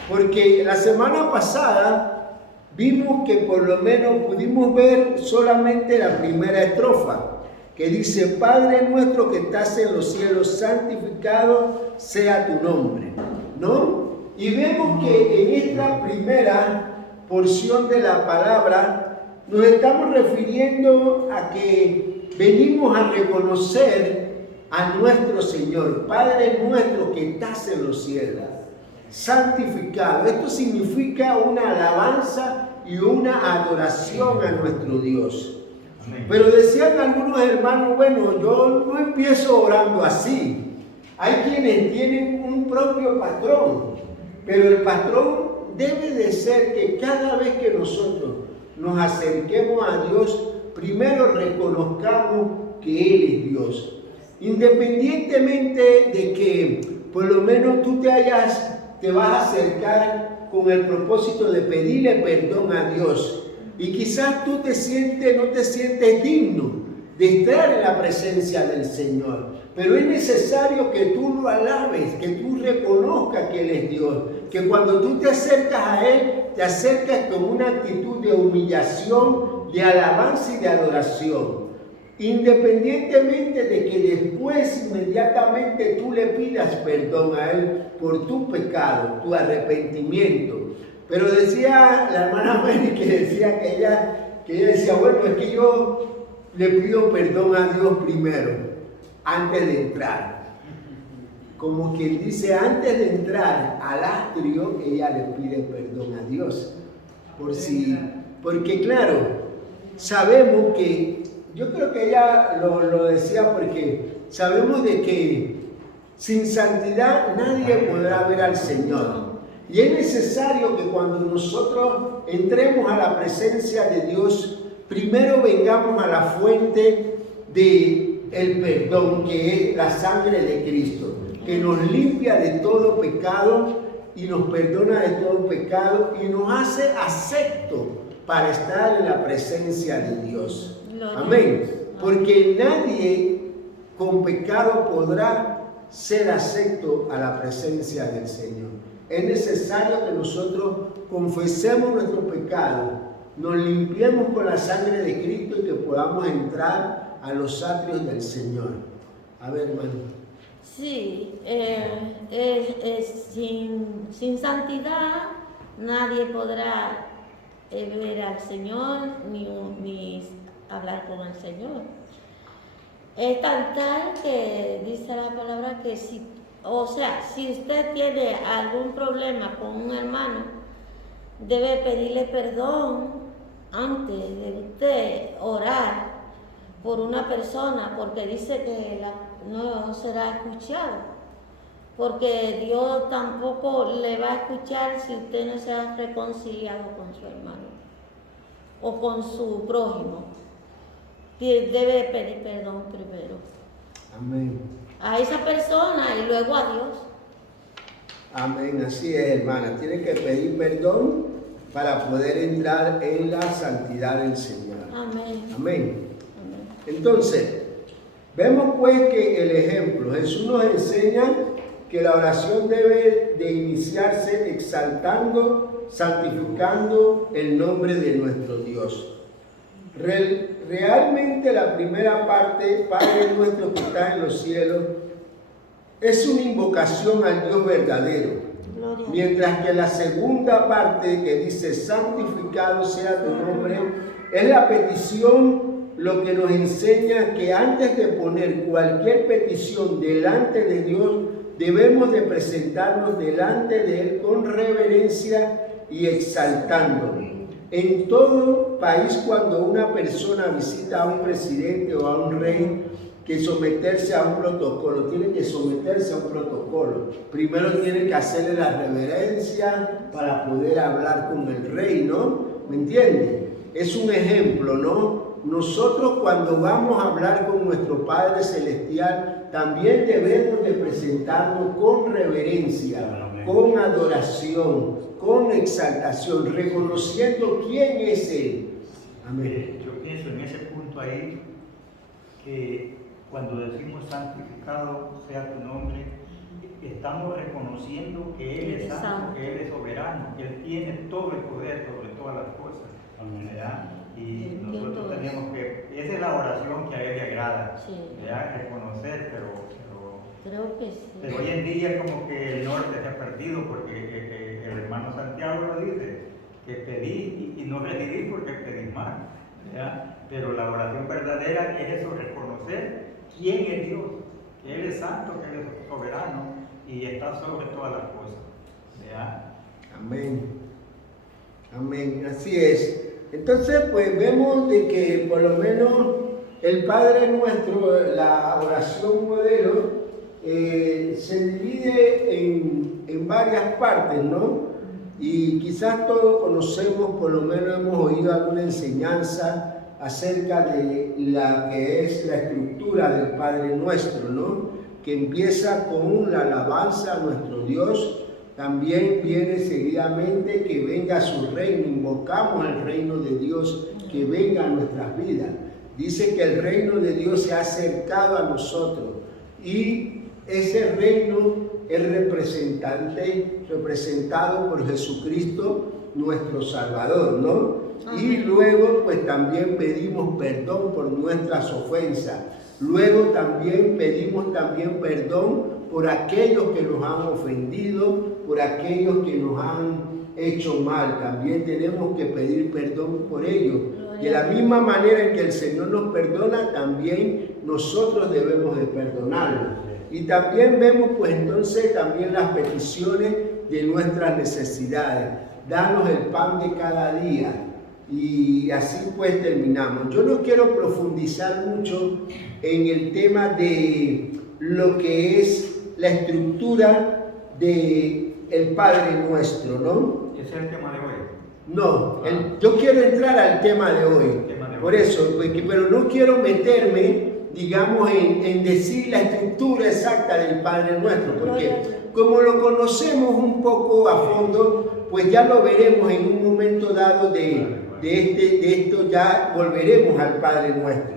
Porque la semana pasada vimos que por lo menos pudimos ver solamente la primera estrofa. que dice, Padre nuestro que estás en los cielos, santificado sea tu nombre, ¿no? Y vemos que en esta primera porción de la palabra nos estamos refiriendo a que venimos a reconocer a nuestro Señor, Padre nuestro que estás en los cielos, santificado. Esto significa una alabanza y una adoración a nuestro Dios. Amén. Pero decían algunos hermanos, bueno, yo no empiezo orando así. Hay quienes tienen un propio patrón, pero el patrón debe de ser que cada vez que nosotros nos acerquemos a Dios, primero reconozcamos que Él es Dios. Independientemente de que por lo menos tú te vas a acercar con el propósito de pedirle perdón a Dios. Y quizás tú no te sientes digno de estar en la presencia del Señor. Pero es necesario que tú lo alabes, que tú reconozcas que Él es Dios. Que cuando tú te acercas a Él, te acercas con una actitud de humillación, de alabanza y de adoración. Independientemente de que después inmediatamente tú le pidas perdón a Él por tu pecado, tu arrepentimiento. Pero decía la hermana Mary que decía que ella decía, bueno, es que yo le pido perdón a Dios primero, antes de entrar. Como quien dice, antes de entrar al atrio, ella le pide perdón a Dios. Porque claro, sabemos que, yo creo que ella lo decía porque sabemos de que sin santidad nadie podrá ver al Señor. Y es necesario que cuando nosotros entremos a la presencia de Dios, primero vengamos a la fuente del perdón, que es la sangre de Cristo, que nos limpia de todo pecado y nos perdona de todo pecado y nos hace acepto para estar en la presencia de Dios. Amén. Porque nadie con pecado podrá ser acepto a la presencia del Señor. Es necesario que nosotros confesemos nuestro pecado, nos limpiemos con la sangre de Cristo y que podamos entrar a los atrios del Señor. A ver, hermano. Sí, sin santidad nadie podrá ver al Señor ni hablar con el Señor. Es tal que dice la palabra que si usted tiene algún problema con un hermano, debe pedirle perdón antes de usted orar por una persona, porque dice que no será escuchado, porque Dios tampoco le va a escuchar si usted no se ha reconciliado con su hermano o con su prójimo. Debe pedir perdón primero. Amén. A esa persona y luego a Dios. Amén, así es, hermana. Tiene que pedir perdón para poder entrar en la santidad del Señor. Amén. Amén. Entonces, vemos pues que el ejemplo, Jesús nos enseña que la oración debe de iniciarse exaltando, santificando el nombre de nuestro Dios. Realmente la primera parte, Padre nuestro que estás en los cielos, es una invocación al Dios verdadero. Gloria. Mientras que la segunda parte que dice santificado sea tu nombre, es la petición, lo que nos enseña que antes de poner cualquier petición delante de Dios, debemos de presentarnos delante de Él con reverencia y exaltándolo. En todo país, cuando una persona visita a un presidente o a un rey, que someterse a un protocolo, tiene que someterse a un protocolo. Primero tiene que hacerle la reverencia para poder hablar con el rey, ¿no? ¿Me entiende? Es un ejemplo, ¿no? Nosotros cuando vamos a hablar con nuestro Padre Celestial, también debemos de presentarnos con reverencia, con adoración, con exaltación, reconociendo quién es Él. Amén. Yo pienso en ese punto ahí que cuando decimos santificado sea tu nombre, estamos reconociendo que Él es santo, que Él es soberano, que Él tiene todo el poder sobre todas las cosas. ¿Verdad? Y Entiendo nosotros eso. tenemos que, esa es la oración que a Él le agrada, Sí. ¿verdad? Reconocer, Creo que sí. pero hoy en día como que el norte se ha perdido porque el hermano Santiago lo dice, que pedí y no recibí porque pedí mal, ¿verdad? Pero la oración verdadera es eso, reconocer quién es Dios, que Él es santo, que Él es soberano y está sobre todas las cosas, ¿verdad? Amén. Amén, así es. Entonces, pues vemos de que por lo menos el Padre Nuestro, la oración modelo, se divide en varias partes, ¿no? Y quizás todos conocemos, por lo menos hemos oído alguna enseñanza acerca de la que es la estructura del Padre Nuestro, ¿no? Que empieza con la alabanza a nuestro Dios. También viene seguidamente que venga su reino, invocamos el reino de Dios que venga a nuestras vidas. Dice que el reino de Dios se ha acercado a nosotros y ese reino es representado por Jesucristo, nuestro Salvador, ¿no? Y luego pues también pedimos perdón por nuestras ofensas. Luego también pedimos perdón por aquellos que nos han ofendido, por aquellos que nos han hecho mal. También tenemos que pedir perdón por ellos. De la misma manera en que el Señor nos perdona, también nosotros debemos de perdonarlo. Y también vemos pues entonces también las peticiones de nuestras necesidades. Danos el pan de cada día. Y así pues terminamos. Yo no quiero profundizar mucho en el tema de lo que es la estructura del Padre Nuestro, ¿no? Ese es el tema de hoy. No, yo quiero entrar al tema de hoy. Por eso, pero no quiero meterme, digamos, en decir la estructura exacta del Padre Nuestro, porque como lo conocemos un poco a fondo, pues ya lo veremos en un momento dado de esto, ya volveremos al Padre Nuestro.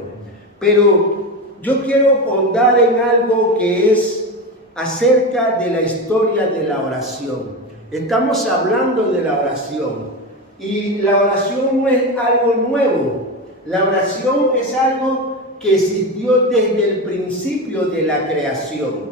Pero yo quiero ahondar en algo que es acerca de la historia de la oración. Estamos hablando de la oración y la oración no es algo nuevo. La oración es algo que existió desde el principio de la creación.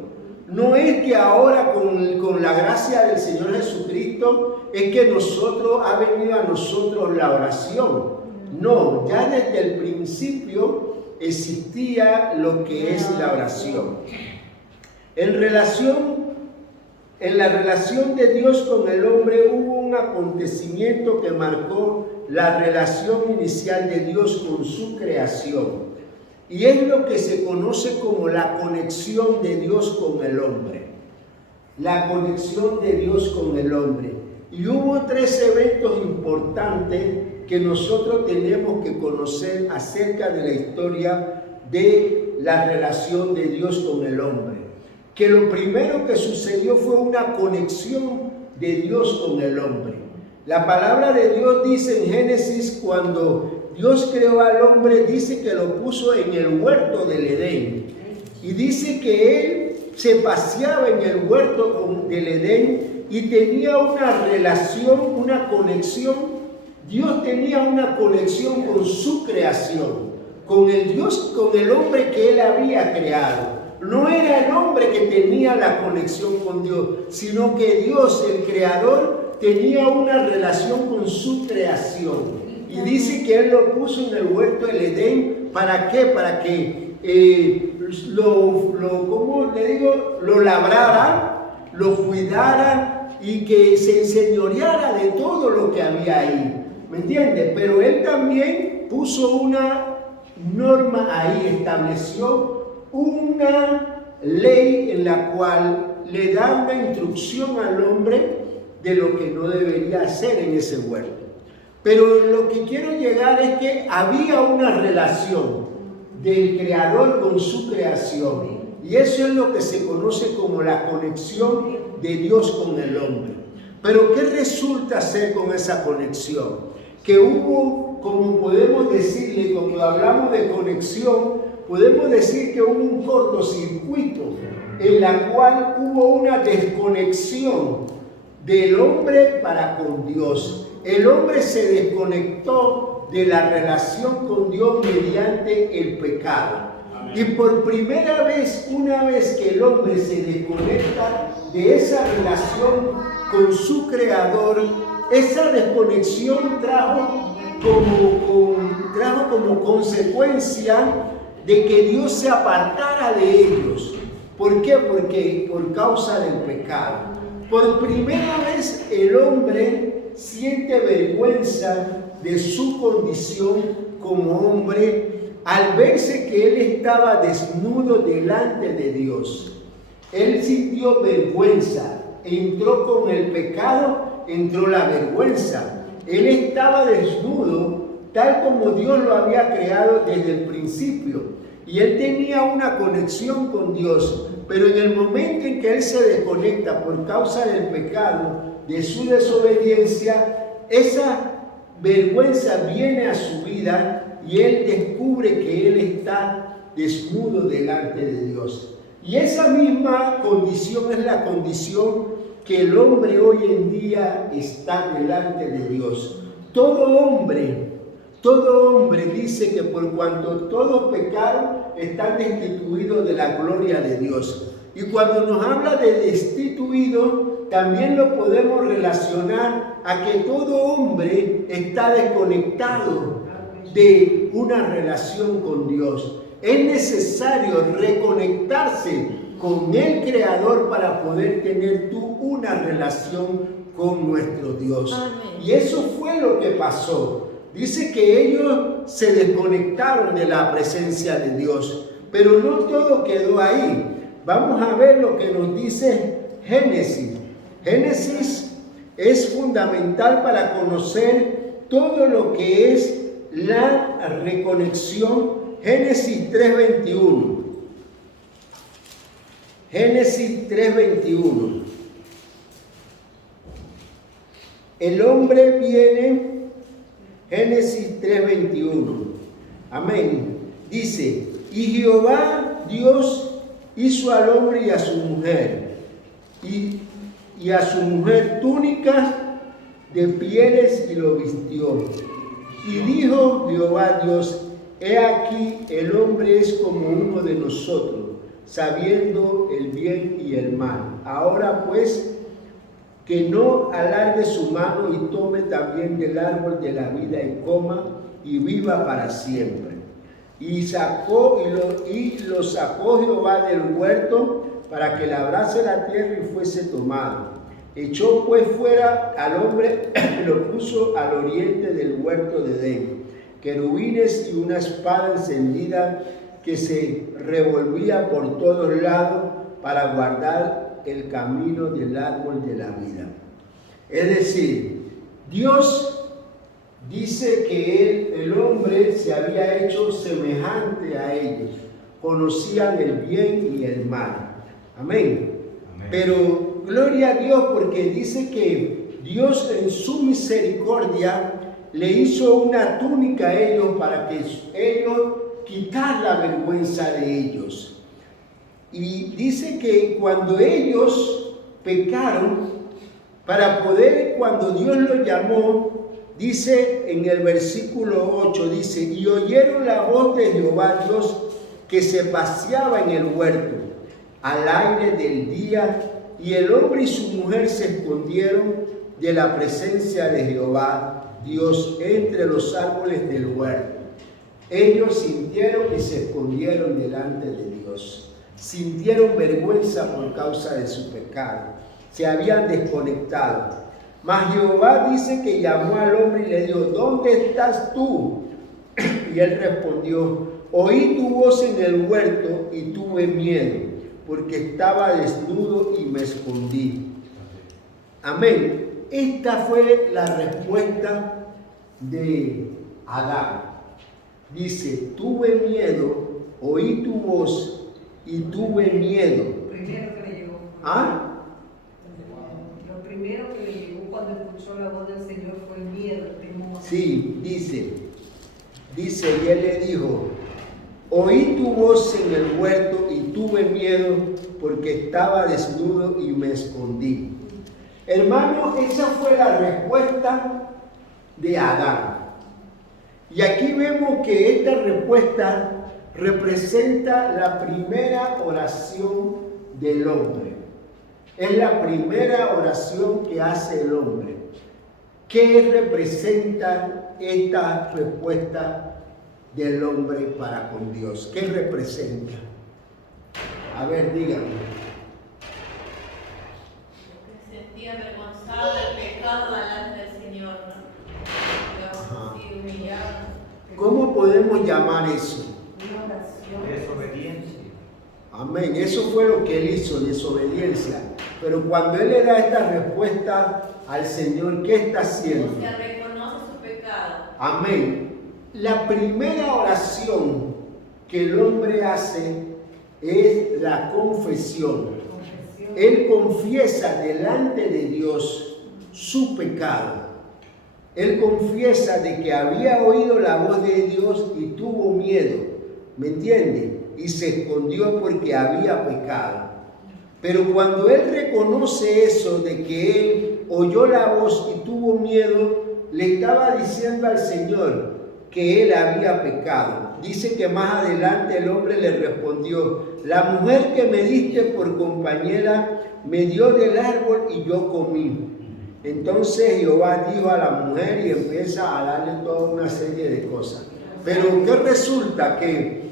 No es que ahora con la gracia del Señor Jesucristo es que ha venido a nosotros la oración. No, ya desde el principio existía lo que es la oración. En la relación de Dios con el hombre hubo un acontecimiento que marcó la relación inicial de Dios con su creación. Y es lo que se conoce como la conexión de Dios con el hombre. La conexión de Dios con el hombre. Y hubo 3 eventos importantes que nosotros tenemos que conocer acerca de la historia de la relación de Dios con el hombre. Que lo primero que sucedió fue una conexión de Dios con el hombre. La palabra de Dios dice en Génesis, cuando Dios creó al hombre, dice que lo puso en el huerto del Edén. Y dice que él se paseaba en el huerto del Edén y tenía una relación, una conexión. Dios tenía una conexión con su creación, con el hombre que él había creado. No era el hombre que tenía la conexión con Dios, sino que Dios, el Creador, tenía una relación con su creación. Y dice que Él lo puso en el huerto del Edén. ¿Para qué? Para que lo labrara, lo cuidara y que se enseñoreara de todo lo que había ahí. ¿Me entiendes? Pero Él también puso una norma ahí, estableció una ley en la cual le da una instrucción al hombre de lo que no debería hacer en ese huerto. Pero lo que quiero llegar es que había una relación del Creador con su creación. Y eso es lo que se conoce como la conexión de Dios con el hombre. Pero ¿qué resulta ser con esa conexión? Que hubo, como podemos decirle, cuando hablamos de conexión, podemos decir que hubo un cortocircuito en la cual hubo una desconexión del hombre para con Dios. El hombre se desconectó de la relación con Dios mediante el pecado. Y por primera vez, una vez que el hombre se desconecta de esa relación con su Creador, esa desconexión trajo como consecuencia de que Dios se apartara de ellos. ¿Por qué? Porque por causa del pecado. Por primera vez el hombre siente vergüenza de su condición como hombre al verse que él estaba desnudo delante de Dios. Él sintió vergüenza, entró con el pecado, entró la vergüenza. Él estaba desnudo tal como Dios lo había creado desde el principio. Y él tenía una conexión con Dios, pero en el momento en que él se desconecta por causa del pecado, de su desobediencia, esa vergüenza viene a su vida y él descubre que él está desnudo delante de Dios. Y esa misma condición es la condición que el hombre hoy en día está delante de Dios. Todo hombre dice que por cuanto todos pecaron, están destituidos de la gloria de Dios. Y cuando nos habla de destituido, también lo podemos relacionar a que todo hombre está desconectado de una relación con Dios. Es necesario reconectarse con el Creador para poder tener tú una relación con nuestro Dios. Amén. Y eso fue lo que pasó. Dice que ellos se desconectaron de la presencia de Dios, pero no todo quedó ahí. Vamos a ver lo que nos dice Génesis. Génesis es fundamental para conocer todo lo que es la reconexión. Génesis 3:21. Génesis 3:21. El hombre viene, Génesis 3:21. Amén. Dice, y Jehová Dios hizo al hombre y a su mujer, y a su mujer túnicas de pieles y lo vistió. Y dijo Jehová Dios, he aquí el hombre es como uno de nosotros, sabiendo el bien y el mal. Ahora pues, que no alargue su mano y tome también del árbol de la vida y coma y viva para siempre. Y lo sacó Jehová del huerto para que labrase la tierra y fuese tomado. Echó pues fuera al hombre y lo puso al oriente del huerto de Edén, querubines y una espada encendida que se revolvía por todos lados para guardar el camino del árbol de la vida. Es decir, Dios dice que el hombre se había hecho semejante a ellos, conocían el bien y el mal. Amén. Amén. Pero gloria a Dios, porque dice que Dios en su misericordia le hizo una túnica a ellos para que ellos quitar la vergüenza de ellos. Y dice que cuando ellos pecaron, para poder, cuando Dios los llamó, dice en el versículo 8, dice, y oyeron la voz de Jehová Dios que se paseaba en el huerto al aire del día, y el hombre y su mujer se escondieron de la presencia de Jehová Dios entre los árboles del huerto. Ellos sintieron y se escondieron delante de Dios. Sintieron vergüenza por causa de su pecado. Se habían desconectado. Mas Jehová dice que llamó al hombre y le dijo, ¿dónde estás tú? Y él respondió, oí tu voz en el huerto y tuve miedo, porque estaba desnudo y me escondí. Amén. Esta fue la respuesta de Adán. Dice, tuve miedo, oí tu voz y tuve miedo. Lo primero que le llegó. ¿Ah? Lo primero que le llegó cuando escuchó la voz del Señor fue el miedo, el temor. Sí, dice, y él le dijo, oí tu voz en el huerto y tuve miedo porque estaba desnudo y me escondí. Hermano, esa fue la respuesta de Adán. Y aquí vemos que esta respuesta representa la primera oración del hombre. Es la primera oración que hace el hombre. ¿Qué representa esta respuesta del hombre para con Dios? ¿Qué representa? A ver, díganme. Se sentía avergonzado del pecado delante del Señor, ¿no? Y humillado. ¿Cómo podemos llamar eso? Una oración. Desobediencia. Amén. Eso fue lo que él hizo, desobediencia. Pero cuando él le da esta respuesta al Señor, ¿qué está haciendo? O sea, reconoce su pecado. Amén. La primera oración que el hombre hace es la confesión. Él confiesa delante de Dios su pecado. Él confiesa de que había oído la voz de Dios y tuvo miedo. ¿Me entiende? Y se escondió porque había pecado. Pero cuando él reconoce eso de que él oyó la voz y tuvo miedo, le estaba diciendo al Señor que él había pecado. Dice que más adelante el hombre le respondió: la mujer que me diste por compañera me dio del árbol y yo comí. Entonces Jehová dijo a la mujer y empieza a darle toda una serie de cosas. Pero ¿qué resulta? Que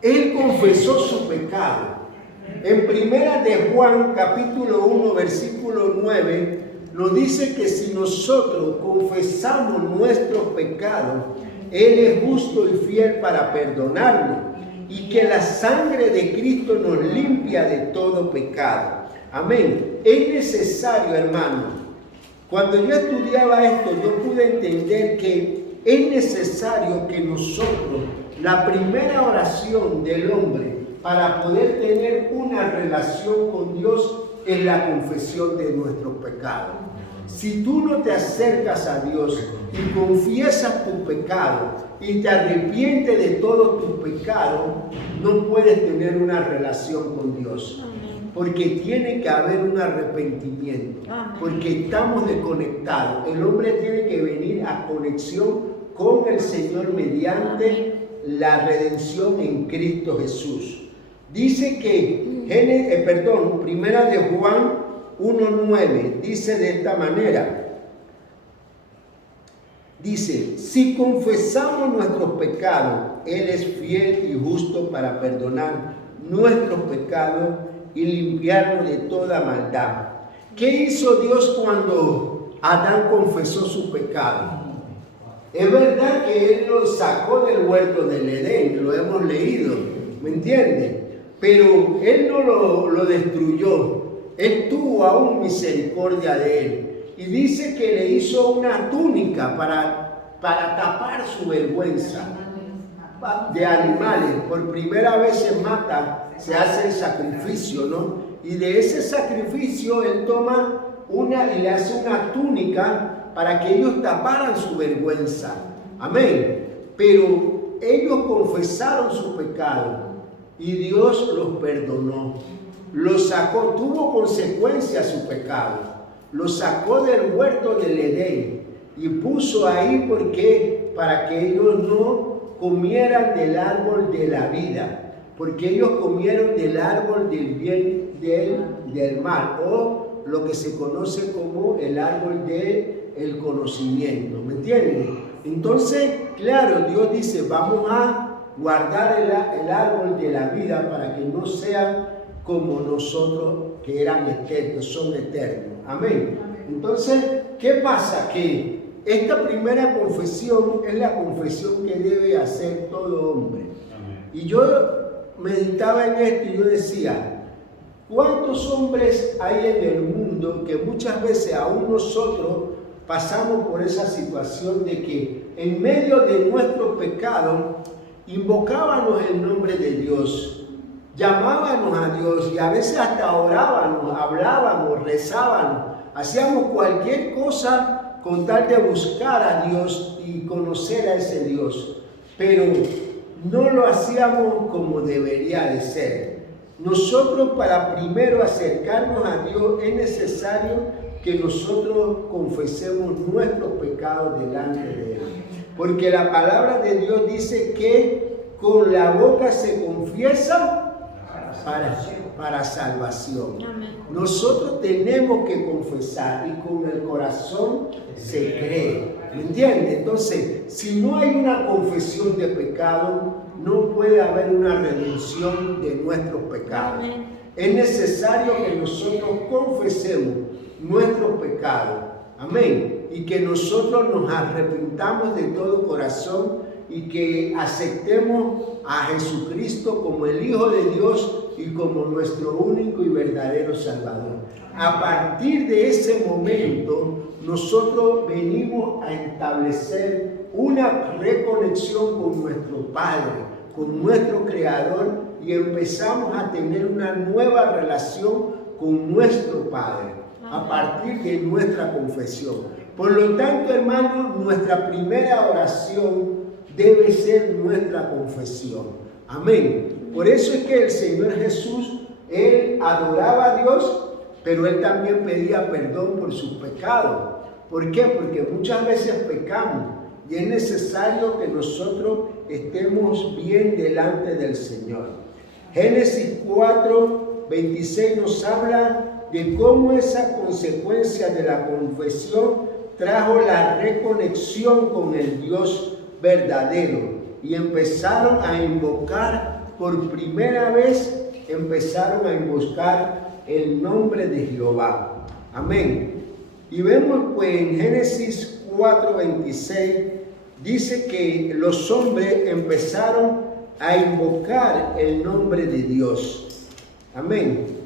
él confesó su pecado. En primera de Juan, capítulo 1, versículo 9, nos dice que si nosotros confesamos nuestros pecados, Él es justo y fiel para perdonarnos, y que la sangre de Cristo nos limpia de todo pecado. Amén. Es necesario, hermano. Cuando yo estudiaba esto, yo pude entender que es necesario que nosotros, la primera oración del hombre para poder tener una relación con Dios es la confesión de nuestros pecados. Si tú no te acercas a Dios y confiesas tu pecado y te arrepientes de todo tu pecado, no puedes tener una relación con Dios. Porque tiene que haber un arrepentimiento. Porque estamos desconectados. El hombre tiene que venir a conexión con el Señor mediante la redención en Cristo Jesús. Dice que, primera de Juan 1:9, dice de esta manera. Dice: si confesamos nuestros pecados, Él es fiel y justo para perdonar nuestros pecados y limpiarnos de toda maldad. ¿Qué hizo Dios cuando Adán confesó su pecado? Es verdad que Él lo sacó del huerto del Edén, lo hemos leído, ¿me entiende? Pero Él no lo destruyó. Él tuvo aún misericordia de él. Y dice que le hizo una túnica para tapar su vergüenza de animales. Por primera vez se hace el sacrificio, ¿no? Y de ese sacrificio Él toma y le hace una túnica para que ellos taparan su vergüenza. Amén. Pero ellos confesaron su pecado y Dios los perdonó. Los sacó, tuvo consecuencias su pecado. Los sacó del huerto del Edén y puso ahí para que ellos no comieran del árbol de la vida, porque ellos comieron del árbol del bien del mal, o lo que se conoce como el árbol del conocimiento, ¿me entienden? Entonces, claro, Dios dice: vamos a guardar el árbol de la vida para que no sean como nosotros, que son eternos. Amén. Entonces, ¿qué pasa? Que esta primera confesión es la confesión que debe hacer todo hombre. Y yo meditaba en esto y yo decía: ¿cuántos hombres hay en el mundo que muchas veces aún nosotros pasamos por esa situación de que en medio de nuestro pecado invocábamos el nombre de Dios? Llamábamos a Dios y a veces hasta orábamos, hablábamos, rezábamos, hacíamos cualquier cosa con tal de buscar a Dios y conocer a ese Dios, pero no lo hacíamos como debería de ser. Nosotros, para primero acercarnos a Dios, es necesario que nosotros confesemos nuestros pecados delante de Él. Porque la palabra de Dios dice que con la boca se confiesa para salvación. Amén. Nosotros tenemos que confesar y con el corazón se cree. ¿Me entiende? Entonces, si no hay una confesión de pecado, no puede haber una redención de nuestros pecados. Amén. Es necesario que nosotros confesemos nuestros pecados. Amén. Y que nosotros nos arrepintamos de todo corazón y que aceptemos a Jesucristo como el Hijo de Dios y como nuestro único y verdadero Salvador. A partir de ese momento, nosotros venimos a establecer una reconexión con nuestro Padre, con nuestro Creador, y empezamos a tener una nueva relación con nuestro Padre a partir de nuestra confesión. Por lo tanto, hermanos, nuestra primera oración debe ser nuestra confesión. Amén. Por eso es que el Señor Jesús, Él adoraba a Dios, pero Él también pedía perdón por sus pecados. ¿Por qué? Porque muchas veces pecamos y es necesario que nosotros estemos bien delante del Señor. Génesis 4:26 nos habla de cómo esa consecuencia de la confesión trajo la reconexión con el Dios verdadero y empezaron a invocar por primera vez, empezaron a invocar el nombre de Jehová. Amén. Y vemos pues en Génesis 4:26 dice que los hombres empezaron a invocar el nombre de Dios. Amén.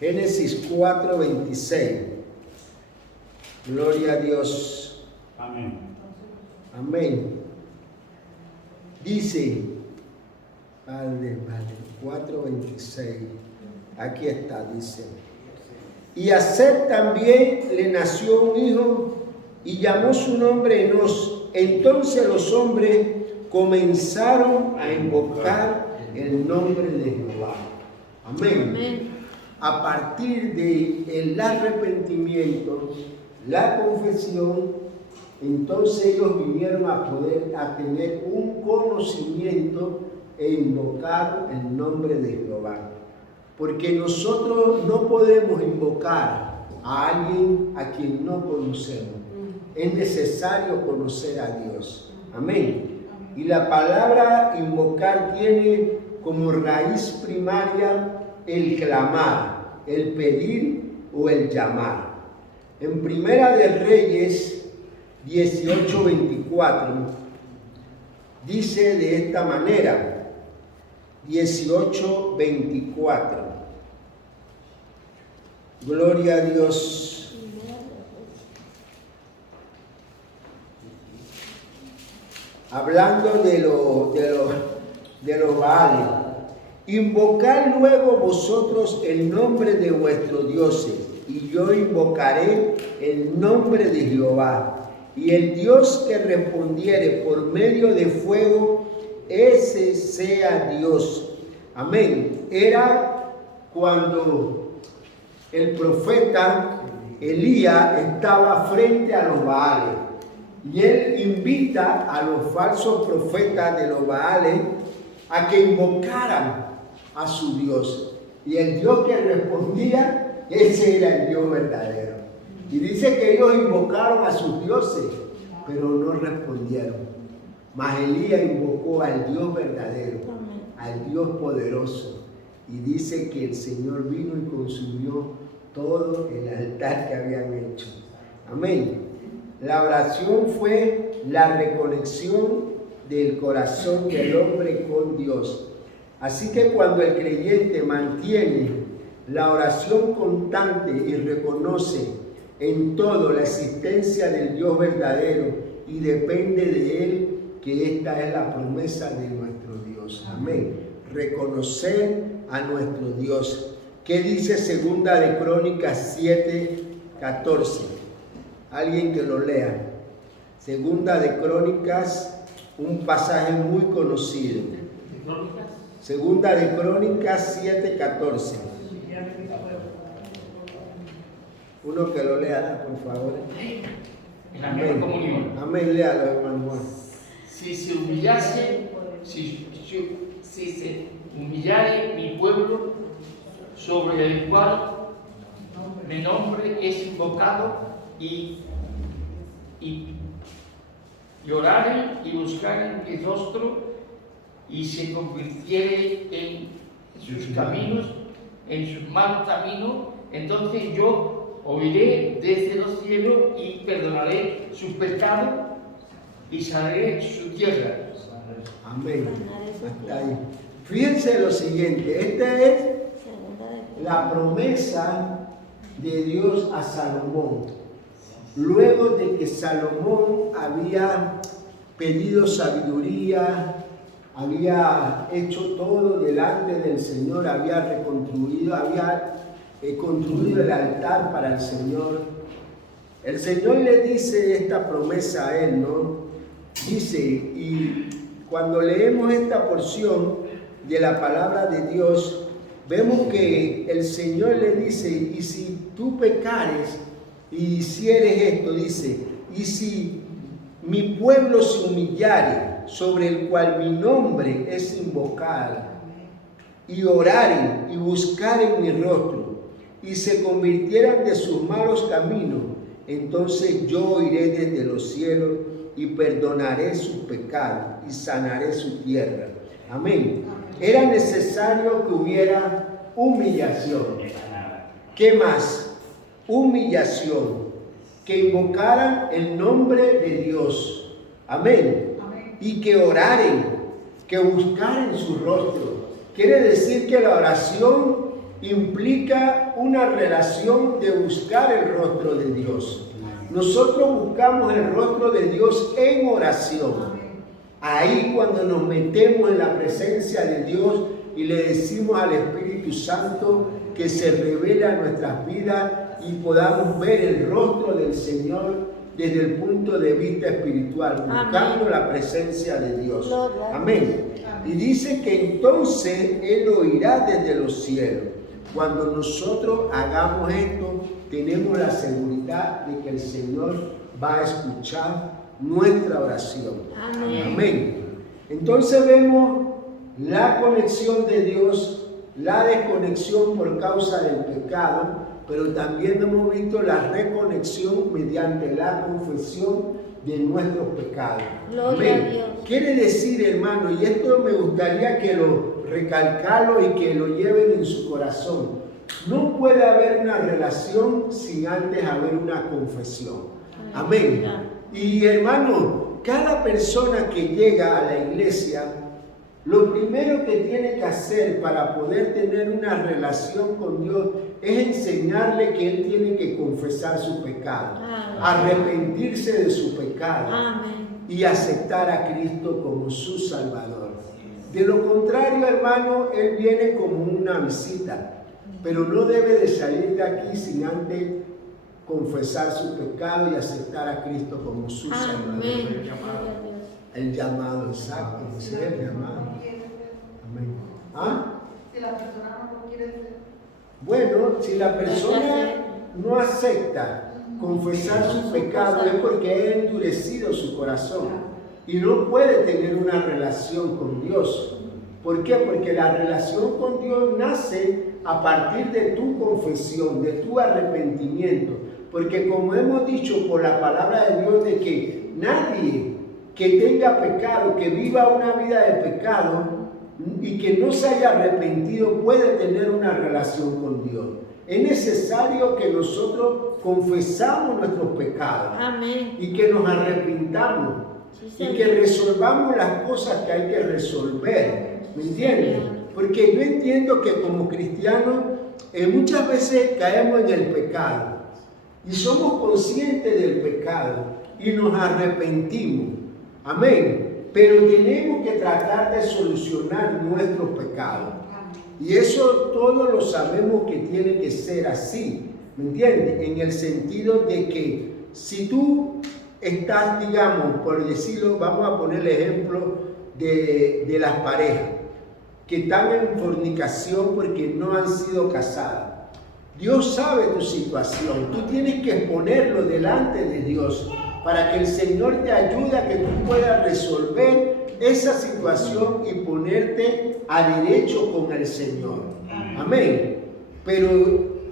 Génesis 4:26. Gloria a Dios. Amén. Amén. Dice, Padre, 4:26. Aquí está, dice. Y a Set también le nació un hijo y llamó su nombre Enos. Entonces los hombres comenzaron a invocar el nombre de Jehová. Amén. Amén. A partir del arrepentimiento, la confesión, entonces ellos vinieron a tener un conocimiento e invocar el nombre de Jehová. Porque nosotros no podemos invocar a alguien a quien no conocemos. Es necesario conocer a Dios. Amén. Y la palabra invocar tiene como raíz primaria el clamar, el pedir o el llamar. En Primera de Reyes 18:24 dice de esta manera, 18:24. Gloria a Dios. Hablando de los Baales. Invocad luego vosotros el nombre de vuestros dioses, y yo invocaré el nombre de Jehová. Y el Dios que respondiere por medio de fuego, ese sea Dios. Amén. Era cuando el profeta Elías estaba frente a los Baales. Y él invita a los falsos profetas de los Baales a que invocaran a su Dios. Y el Dios que respondía, ese era el Dios verdadero. Y dice que ellos invocaron a sus dioses, pero no respondieron. Mas Elías invocó al Dios verdadero, al Dios poderoso. Y dice que el Señor vino y consumió todo el altar que habían hecho. Amén. La oración fue la reconexión del corazón del hombre con Dios. Así que cuando el creyente mantiene la oración constante y reconoce en todo la existencia del Dios verdadero y depende de Él, que esta es la promesa de nuestro Dios. Amén. Reconocer a nuestro Dios. ¿Qué dice Segunda de Crónicas 7:14? Alguien que lo lea. Segunda de Crónicas, un pasaje muy conocido. Segunda de Crónicas 7:14. Uno que lo lea, por favor. en la misma comunión. Amén, léalo, hermano Juan. Si se humillase, si se humillare mi pueblo, sobre el cual mi nombre es invocado, y lloraren y buscaren mi rostro, y se convirtiere en sus caminos, en sus malos caminos, entonces yo oiré desde los cielos y perdonaré sus pecados y sanaré su tierra. Amén. Hasta ahí. Fíjense lo siguiente, esta es la promesa de Dios a Salomón. Luego de que Salomón había pedido sabiduría, había hecho todo delante del Señor, había reconstruido, construido el altar para el Señor. El Señor le dice esta promesa a él, ¿no? Dice, y cuando leemos esta porción de la palabra de Dios, vemos que el Señor le dice, y si tú pecares y hicieres esto, dice, y si mi pueblo se humillare, sobre el cual mi nombre es invocado, y oraren y buscaren mi rostro, y se convirtieran de sus malos caminos, entonces yo oiré desde los cielos y perdonaré sus pecados y sanaré su tierra. Amén. Era necesario que hubiera humillación. ¿Qué más? Humillación. Que invocaran el nombre de Dios. Amén. Y que oraren, que buscaren su rostro. Quiere decir que la oración implica una relación de buscar el rostro de Dios. Nosotros buscamos el rostro de Dios en oración. Ahí cuando nos metemos en la presencia de Dios y le decimos al Espíritu Santo que se revele a nuestras vidas y podamos ver el rostro del Señor desde el punto de vista espiritual, buscando la presencia de Dios. Amén. Y dice que entonces Él oirá desde los cielos. Cuando nosotros hagamos esto, tenemos la seguridad de que el Señor va a escuchar nuestra oración. Amén. Amén. Entonces vemos la conexión de Dios, la desconexión por causa del pecado, pero también hemos visto la reconexión mediante la confesión de nuestros pecados. Gloria Amén. a Dios. Quiere decir, hermano, y esto me gustaría que lo recalcarlo y que lo lleven en su corazón, no puede haber una relación sin antes haber una confesión. Amén. Y hermano, cada persona que llega a la iglesia, lo primero que tiene que hacer para poder tener una relación con Dios es enseñarle que Él tiene que confesar su pecado, arrepentirse de su pecado y aceptar a Cristo como su Salvador. De lo contrario, hermano, Él viene como una visita, pero no debe de salir de aquí sin antes confesar su pecado y aceptar a Cristo como su Salvador. El llamado, exacto, sí, el llamado. Amén. ¿Ah? Si la persona no lo quiere hacer. Bueno, si la persona no acepta confesar su pecado es porque ha endurecido su corazón y no puede tener una relación con Dios. ¿Por qué? Porque la relación con Dios nace a partir de tu confesión, de tu arrepentimiento. Porque como hemos dicho por la palabra de Dios, de que nadie que tenga pecado, que viva una vida de pecado y que no se haya arrepentido puede tener una relación con Dios. Es necesario que nosotros confesamos nuestros pecados. Amén. Y que nos arrepintamos y que resolvamos las cosas que hay que resolver. ¿Me entiendes? Porque yo entiendo que como cristianos muchas veces caemos en el pecado y somos conscientes del pecado y nos arrepentimos. Amén. Pero tenemos que tratar de solucionar nuestros pecados. Y eso todos lo sabemos que tiene que ser así. ¿Me entiendes? En el sentido de que si tú estás, digamos, por decirlo, vamos a poner el ejemplo de las parejas que están en fornicación porque no han sido casadas. Dios sabe tu situación. Tú tienes que ponerlo delante de Dios para que el Señor te ayude a que tú puedas resolver esa situación y ponerte a derecho con el Señor. Amén. Pero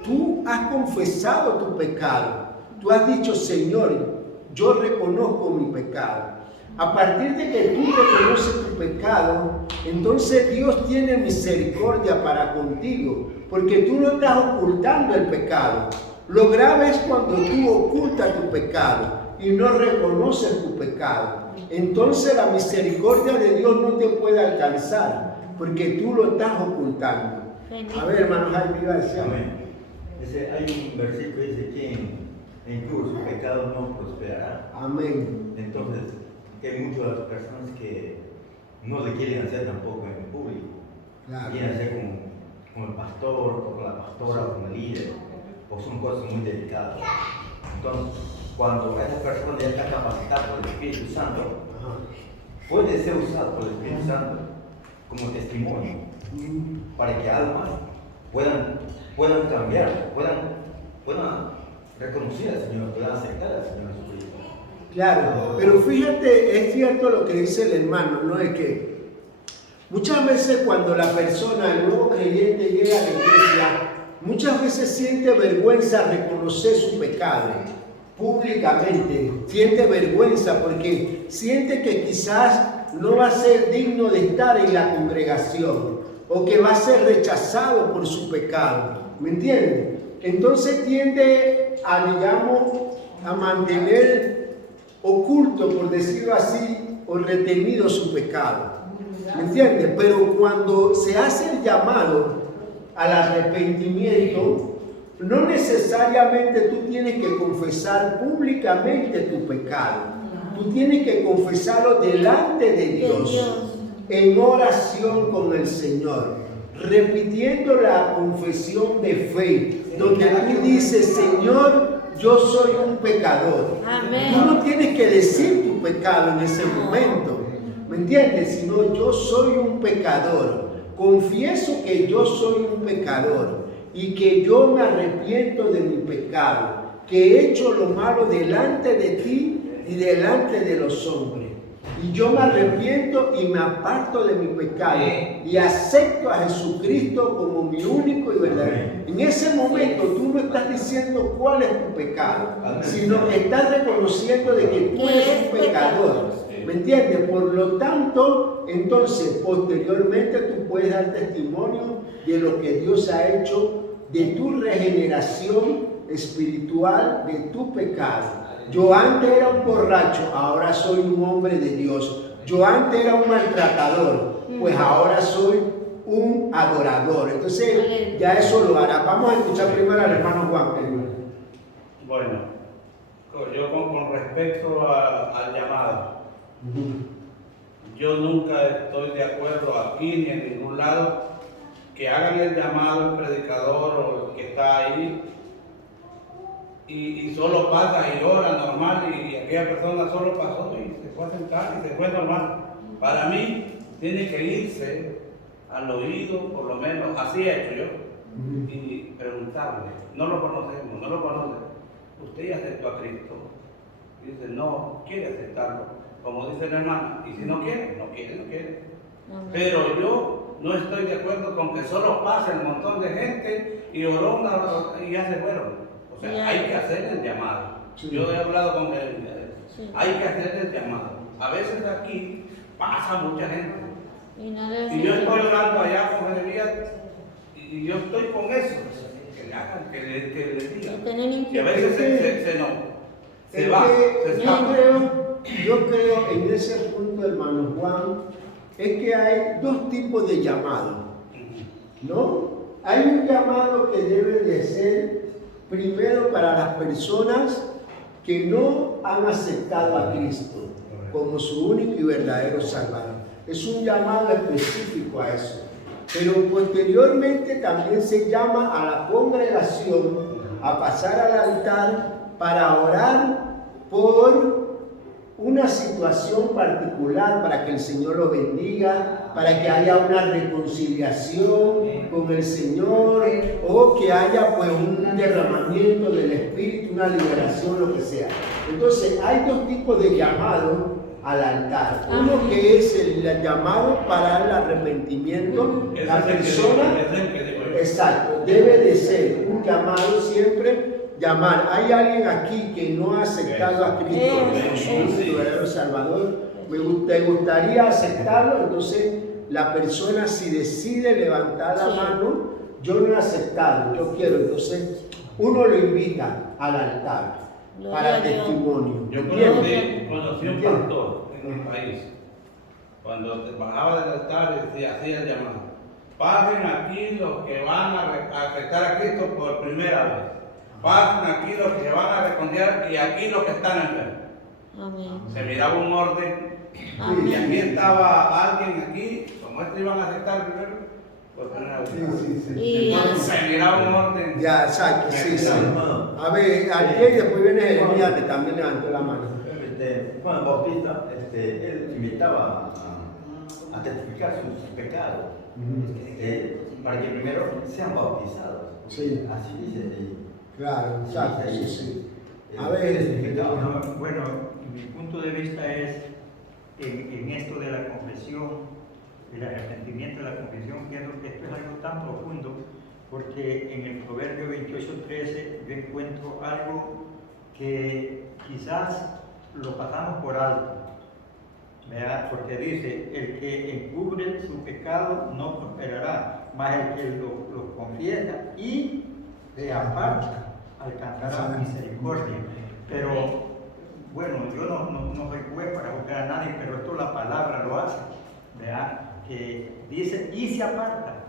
tú has confesado tu pecado. Tú has dicho, Señor, yo reconozco mi pecado. A partir de que tú reconoces tu pecado, entonces Dios tiene misericordia para contigo, porque tú no estás ocultando el pecado. Lo grave es cuando tú ocultas tu pecado y no reconoces tu pecado. Entonces la misericordia de Dios no te puede alcanzar, porque tú lo estás ocultando. A ver, hermano Jaime, iba a decir. Amén. Hay un versículo que dice: quien encubre su pecado no prosperará. Amén. Entonces, hay muchas de las personas que no le quieren hacer tampoco en el público. Claro. Quieren hacer con el pastor, o con la pastora, o con el líder, o son cosas muy delicadas. Entonces, cuando esa persona ya está capacitada por el Espíritu Santo, puede ser usado por el Espíritu Santo como testimonio para que almas puedan cambiar, puedan reconocer al Señor, puedan aceptar al Señor Jesucristo. Claro, pero fíjate, es cierto lo que dice el hermano, ¿no? Es que muchas veces cuando la persona, el nuevo creyente, llega a la iglesia, muchas veces siente vergüenza reconocer su pecado públicamente, siente vergüenza porque siente que quizás no va a ser digno de estar en la congregación o que va a ser rechazado por su pecado, ¿me entienden? Entonces tiende a, digamos, a mantener oculto, por decirlo así, o retenido su pecado, ¿me entiendes? Pero cuando se hace el llamado al arrepentimiento, no necesariamente tú tienes que confesar públicamente tu pecado. Tú tienes que confesarlo delante de Dios, en oración con el Señor, repitiendo la confesión de fe, donde tú dices, Señor, yo soy un pecador. Amén. Tú no tienes que decir tu pecado en ese momento, ¿me entiendes? Sino yo soy un pecador. Confieso que yo soy un pecador y que yo me arrepiento de mi pecado, que he hecho lo malo delante de ti y delante de los hombres. Y yo me arrepiento y me aparto de mi pecado y acepto a Jesucristo como mi único y verdadero. En ese momento tú no estás diciendo cuál es tu pecado, sino que estás reconociendo de que tú eres un pecador. ¿Me entiendes? Por lo tanto, entonces, posteriormente tú puedes dar testimonio de lo que Dios ha hecho, de tu regeneración espiritual, de tu pecado. Yo antes era un borracho, ahora soy un hombre de Dios. Yo antes era un maltratador, pues ahora soy un adorador. Entonces, ya eso lo hará. Vamos a escuchar primero al hermano Juan. Bueno, yo con respecto al llamado, yo nunca estoy de acuerdo aquí ni en ningún lado que hagan el llamado el predicador o el que está ahí y solo pasa y ora normal y aquella persona solo pasó y se fue a sentar y se fue normal. Para mí tiene que irse al oído, por lo menos así he hecho yo, y preguntarle, no lo conocemos, no lo conoce, usted ya aceptó a Cristo. Y dice, no, quiere aceptarlo, como dice la hermana, y si no quiere, no quiere, no quiere. Pero yo no estoy de acuerdo con que solo pase un montón de gente y oró y ya se fueron. O sea, hay que hacer el llamado. Yo he hablado con él, hay que hacer el llamado. A veces aquí pasa mucha gente. Y yo estoy orando allá con Jeremías y yo estoy con eso. Que le hagan, que le digan. Y a veces se va, se escapa. Yo creo en ese punto, hermano Juan, es que hay dos tipos de llamado, ¿no? Hay un llamado que debe de ser primero para las personas que no han aceptado a Cristo como su único y verdadero Salvador. Es un llamado específico a eso. Pero posteriormente también se llama a la congregación a pasar al altar para orar por una situación particular, para que el Señor lo bendiga, para que haya una reconciliación con el Señor, o que haya pues un derramamiento del Espíritu, una liberación, lo que sea. Entonces hay dos tipos de llamado al altar. Uno que es el llamado para el arrepentimiento. La persona, exacto, debe de ser un llamado siempre, llamar. Hay alguien aquí que no ha aceptado a Cristo como su verdadero Salvador. ¿Te gustaría aceptarlo? Entonces la persona, si decide levantar la mano, yo no he aceptado, yo quiero. Entonces uno lo invita al altar para testimonio. Yo conocí un pastor en un país, cuando te bajaba del altar y hacía el llamado: pasen aquí los que van a aceptar a Cristo por primera vez, pasen aquí los que se van a reconciliar y aquí los que están enfermos. Amén. Se miraba un orden. Y aquí estaba alguien aquí, como estos iban a aceptar primero, por primera vez. Entonces se miraba un orden. Ya, exacto, sí. A ver, aquí después viene Jeremías, que también levantó la mano. Juan Bautista, él invitaba a testificar sus pecados, para que primero sean bautizados. Sí. Así dice. Claro, exacto, sí. A ver, bueno, mi punto de vista es en esto de la confesión, el arrepentimiento de la confesión, pienso que esto es algo tan profundo, porque en el Proverbio 28:13 yo encuentro algo que quizás lo pasamos por alto, ¿verdad? Porque dice: el que encubre su pecado no prosperará, mas el que lo confiesa y se aparta alcanzará misericordia. Pero bueno, yo no soy juez para juzgar a nadie, pero esto la palabra lo hace, ¿verdad? Que dice y se aparta.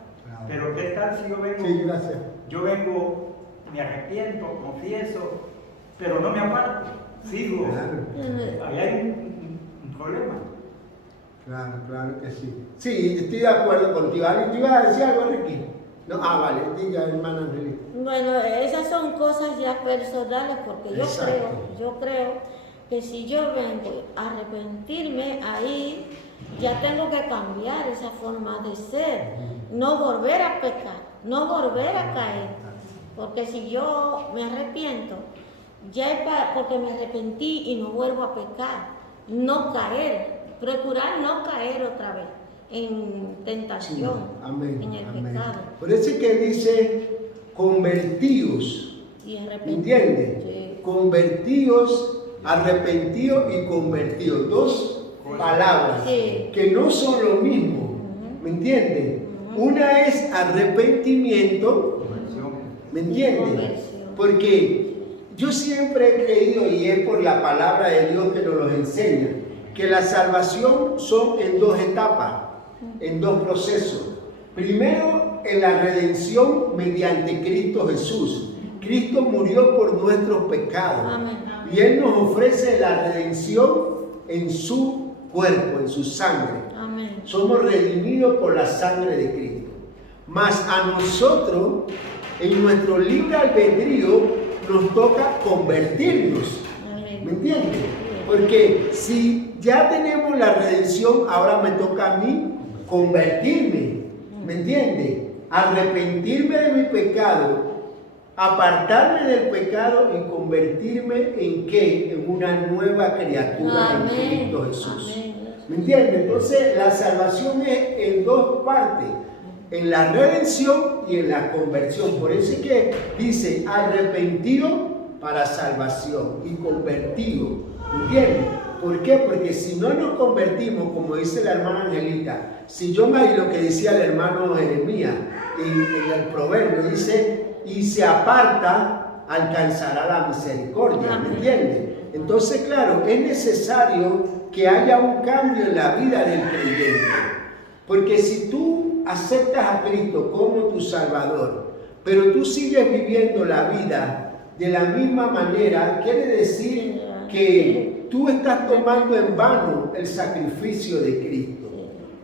Pero ¿qué tal si yo vengo? Sí, gracias. Yo vengo, me arrepiento, confieso, pero no me aparto, sigo. Claro. Ahí hay un problema. Claro que sí. Sí, estoy de acuerdo contigo. ¿Alguien te iba a decir algo, Ricky? No, vale, diga, hermana Angelica. Bueno, esas son cosas ya personales, porque yo creo que si yo vengo a arrepentirme, ahí ya tengo que cambiar esa forma de ser, no volver a pecar, no volver a caer, porque si yo me arrepiento, ya es porque me arrepentí y no vuelvo a pecar, no caer, procurar no caer otra vez en tentación, en el pecado. Por eso es que dice convertíos, ¿entiendes? Sí. Convertíos, arrepentidos y convertidos, dos palabras que no son lo mismo, ¿me entiendes? Una es arrepentimiento, ¿me entiendes? Porque yo siempre he creído, y es por la palabra de Dios que nos lo enseña, que la salvación son en dos etapas, en dos procesos. Primero, en la redención mediante Cristo Jesús. Cristo murió por nuestros pecados. Amén. Y Él nos ofrece la redención en su cuerpo, en su sangre. Amén. Somos redimidos por la sangre de Cristo. Mas a nosotros, en nuestro libre albedrío, nos toca convertirnos. ¿Me entiendes? Porque si ya tenemos la redención, ahora me toca a mí convertirme. ¿Me entiendes? Arrepentirme de mi pecado, apartarme del pecado y convertirme en ¿qué? En una nueva criatura en Cristo Jesús. ¿Me entiendes? Entonces la salvación es en dos partes, en la redención y en la conversión. Por eso es que dice arrepentido para salvación y convertido. ¿Me entiendes? ¿Por qué? Porque si no nos convertimos, como dice la hermana Angelita, si yo me lo que decía el hermano Jeremías en el proverbio, dice, y se aparta, alcanzará la misericordia, ¿me entiendes? Entonces, claro, es necesario que haya un cambio en la vida del creyente, porque si tú aceptas a Cristo como tu Salvador, pero tú sigues viviendo la vida de la misma manera, quiere decir que tú estás tomando en vano el sacrificio de Cristo.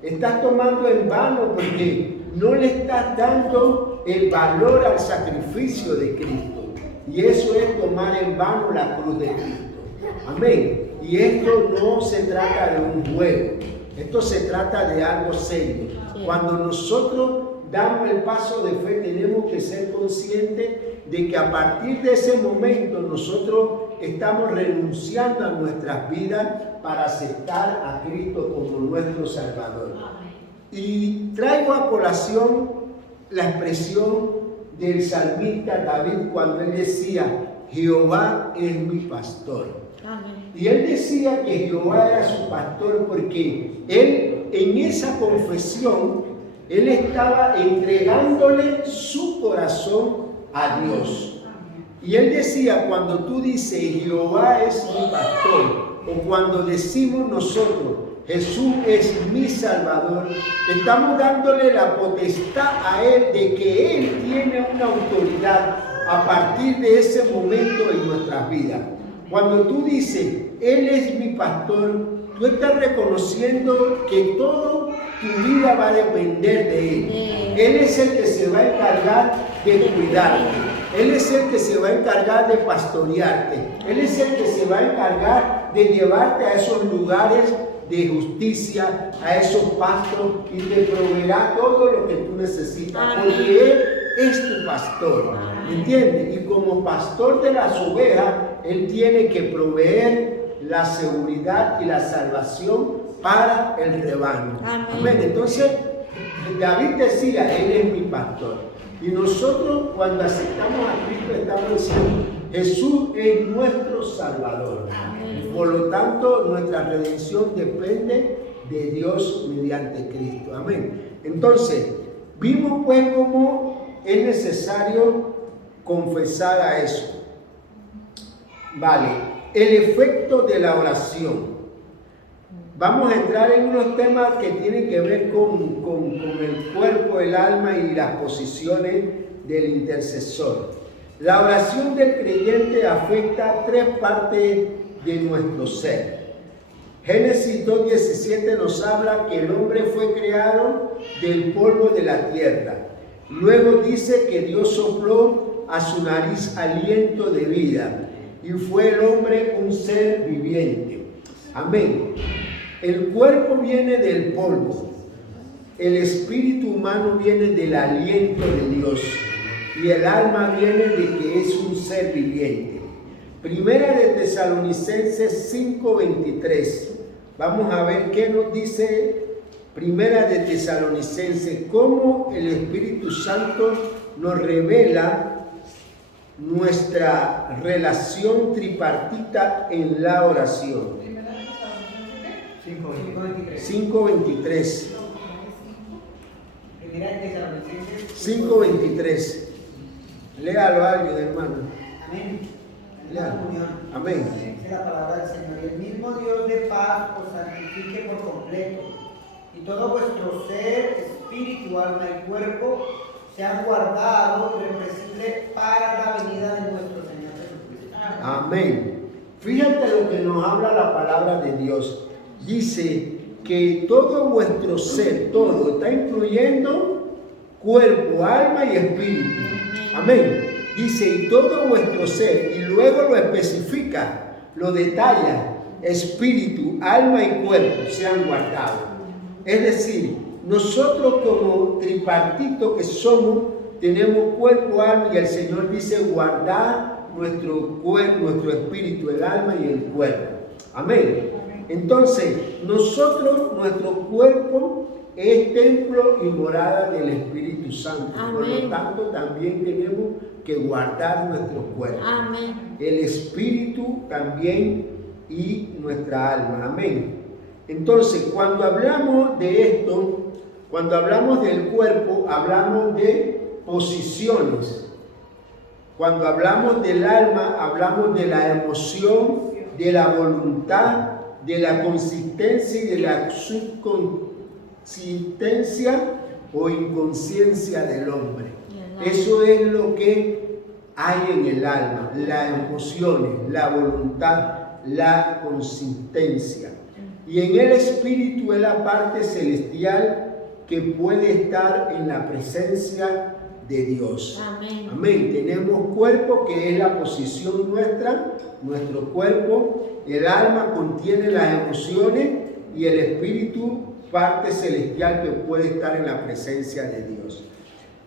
Estás tomando en vano porque no le estás dando el valor al sacrificio de Cristo. Y eso es tomar en vano la cruz de Cristo. Amén. Y esto no se trata de un juego. Esto se trata de algo serio. Sí. Cuando nosotros damos el paso de fe, tenemos que ser conscientes de que a partir de ese momento nosotros estamos renunciando a nuestras vidas para aceptar a Cristo como nuestro Salvador. Y traigo a colación la expresión del salmista David cuando él decía: Jehová es mi pastor. Amén. Y él decía que Jehová era su pastor porque él, en esa confesión, él estaba entregándole su corazón a Dios. Y él decía, cuando tú dices Jehová es mi pastor, o cuando decimos nosotros Jesús es mi Salvador, estamos dándole la potestad a él de que él tiene una autoridad a partir de ese momento en nuestras vidas. Cuando tú dices, Él es mi pastor, tú estás reconociendo que toda tu vida va a depender de Él. Él es el que se va a encargar de cuidarte. Él es el que se va a encargar de pastorearte. Él es el que se va a encargar de llevarte a esos lugares de justicia, a esos pastos, y te proveerá todo lo que tú necesitas, porque Él es tu pastor. ¿Me entiendes? Y como pastor de las ovejas, Él tiene que proveer la seguridad y la salvación para el rebaño. Amén. Entonces, David decía, Él es mi pastor. Y nosotros, cuando aceptamos a Cristo, estamos diciendo, Jesús es nuestro Salvador. Amén. Por lo tanto, nuestra redención depende de Dios mediante Cristo. Amén. Entonces, vimos pues cómo es necesario confesar a eso. Vale, el efecto de la oración. Vamos a entrar en unos temas que tienen que ver con el cuerpo, el alma y las posiciones del intercesor. La oración del creyente afecta tres partes de nuestro ser. Génesis 2:17 nos habla que el hombre fue creado del polvo de la tierra. Luego dice que Dios sopló a su nariz aliento de vida y fue el hombre un ser viviente. Amén. El cuerpo viene del polvo, el espíritu humano viene del aliento de Dios y el alma viene de que es un ser viviente. Primera de Tesalonicenses 5:23. Vamos a ver qué nos dice Primera de Tesalonicenses, cómo el Espíritu Santo nos revela nuestra relación tripartita en la oración. 5:23. 5:23. Léalo a alguien, hermano. Amén. Léalo. Amén. Dice la palabra del Señor: y el mismo Dios de paz os santifique por completo, y todo vuestro ser, espíritu, alma y cuerpo sean guardados irrepresibles para la venida de nuestro Señor Jesucristo. Amén. Fíjate lo que nos habla la palabra de Dios. Dice que todo vuestro ser, todo, está incluyendo cuerpo, alma y espíritu. Amén. Dice, y todo vuestro ser, y luego lo especifica, lo detalla, espíritu, alma y cuerpo sean guardados. Es decir, nosotros como tripartito que somos, tenemos cuerpo, alma, y el Señor dice guardar nuestro cuerpo, nuestro espíritu, el alma y el cuerpo. Amén. Entonces, nosotros, nuestro cuerpo es templo y morada del Espíritu Santo. Amén. Por lo tanto, también tenemos que guardar nuestro cuerpo. Amén. El espíritu también y nuestra alma. Amén. Entonces, cuando hablamos de esto, cuando hablamos del cuerpo, hablamos de posiciones. Cuando hablamos del alma, hablamos de la emoción, de la voluntad, de la consistencia y de la subconsistencia o inconsciencia del hombre. Eso es lo que hay en el alma, las emociones, la voluntad, la consistencia. Y en el espíritu es la parte celestial que puede estar en la presencia de Dios. Amén. Amén. Tenemos cuerpo, que es la posición nuestra, nuestro cuerpo. El alma contiene las emociones y el espíritu, parte celestial que puede estar en la presencia de Dios.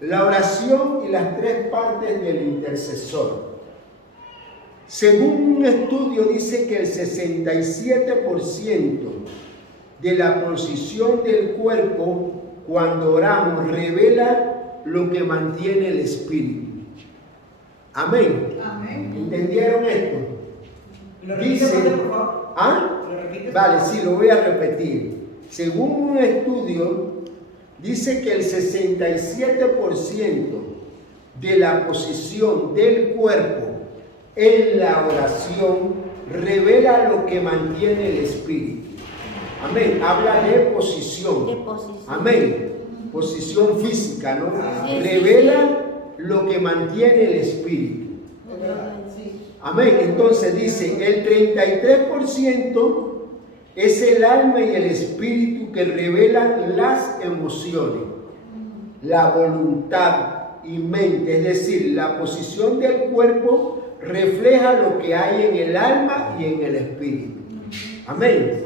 La oración y las tres partes del intercesor. Según un estudio dice que el 67% de la posición del cuerpo cuando oramos revela lo que mantiene el espíritu. Amén. Amén. ¿Entendieron esto? ¿Lo repites, por favor? ¿Ah? ¿Lo repites? Vale, sí, lo voy a repetir. Según un estudio, dice que el 67% de la posición del cuerpo en la oración revela lo que mantiene el espíritu. Amén. Habla de posición. De posición. Amén. Posición física, ¿no? Sí, Revela lo que mantiene el espíritu. Sí. Amén. Entonces dice, el 33% es el alma y el espíritu que revelan las emociones, la voluntad y mente. Es decir, la posición del cuerpo refleja lo que hay en el alma y en el espíritu. Amén.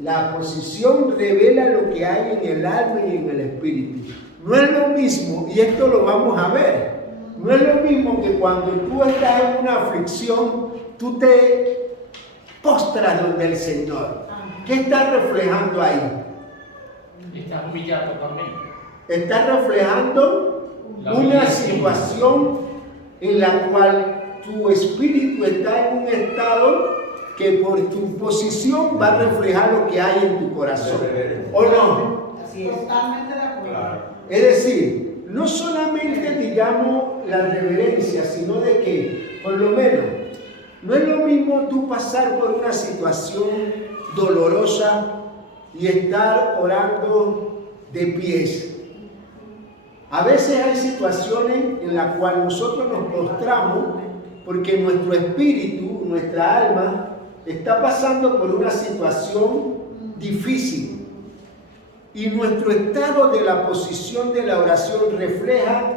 La posición revela lo que hay en el alma y en el espíritu. No es lo mismo, y esto lo vamos a ver, no es lo mismo que cuando tú estás en una aflicción, tú te postras donde el Señor. ¿Qué estás reflejando ahí? Estás humillado también. Estás reflejando una situación en la cual tu espíritu está en un estado que por tu posición va a reflejar lo que hay en tu corazón. ¿O no? Así es. Totalmente de acuerdo. Claro. Es decir, no solamente digamos la reverencia, sino de que, por lo menos, no es lo mismo tú pasar por una situación dolorosa y estar orando de pies. A veces hay situaciones en las cuales nosotros nos postramos porque nuestro espíritu, nuestra alma, está pasando por una situación difícil. Y nuestro estado de la posición de la oración refleja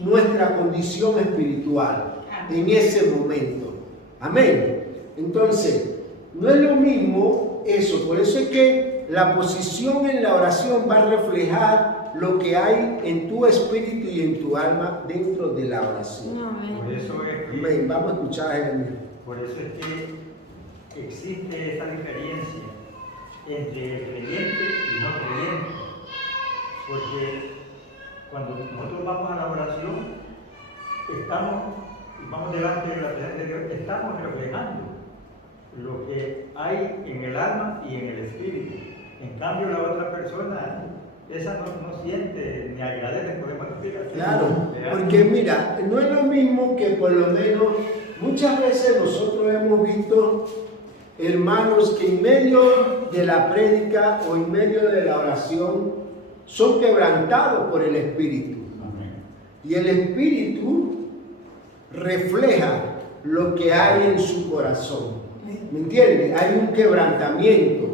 nuestra condición espiritual en ese momento. Amén. Entonces, no es lo mismo eso. Por eso es que la posición en la oración va a reflejar lo que hay en tu espíritu y en tu alma dentro de la oración. Por eso es que, Amén. Vamos a escuchar a Jeremías. por eso es que existe esta diferencia entre creyente y no creyente. Porque cuando nosotros vamos a la oración, vamos delante de la presencia de Dios, estamos reflejando lo que hay en el alma y en el espíritu. En cambio, la otra persona, esa no siente ni agradece, podemos decir así. Claro, porque mira, no es lo mismo que por lo menos muchas veces nosotros hemos visto hermanos que en medio de la prédica o en medio de la oración son quebrantados por el Espíritu. Y el Espíritu refleja lo que hay en su corazón. ¿Me entiendes? Hay un quebrantamiento.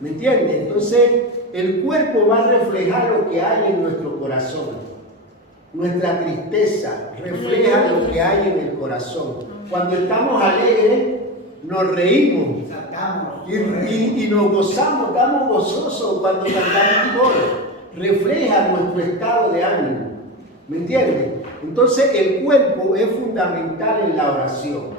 ¿Me entiendes? Entonces, el cuerpo va a reflejar lo que hay en nuestro corazón. Nuestra tristeza refleja lo que hay en el corazón. Cuando estamos alegres, nos reímos y nos gozamos, estamos gozosos cuando cantamos coro. Refleja nuestro estado de ánimo. ¿Me entiendes? Entonces el cuerpo es fundamental en la oración.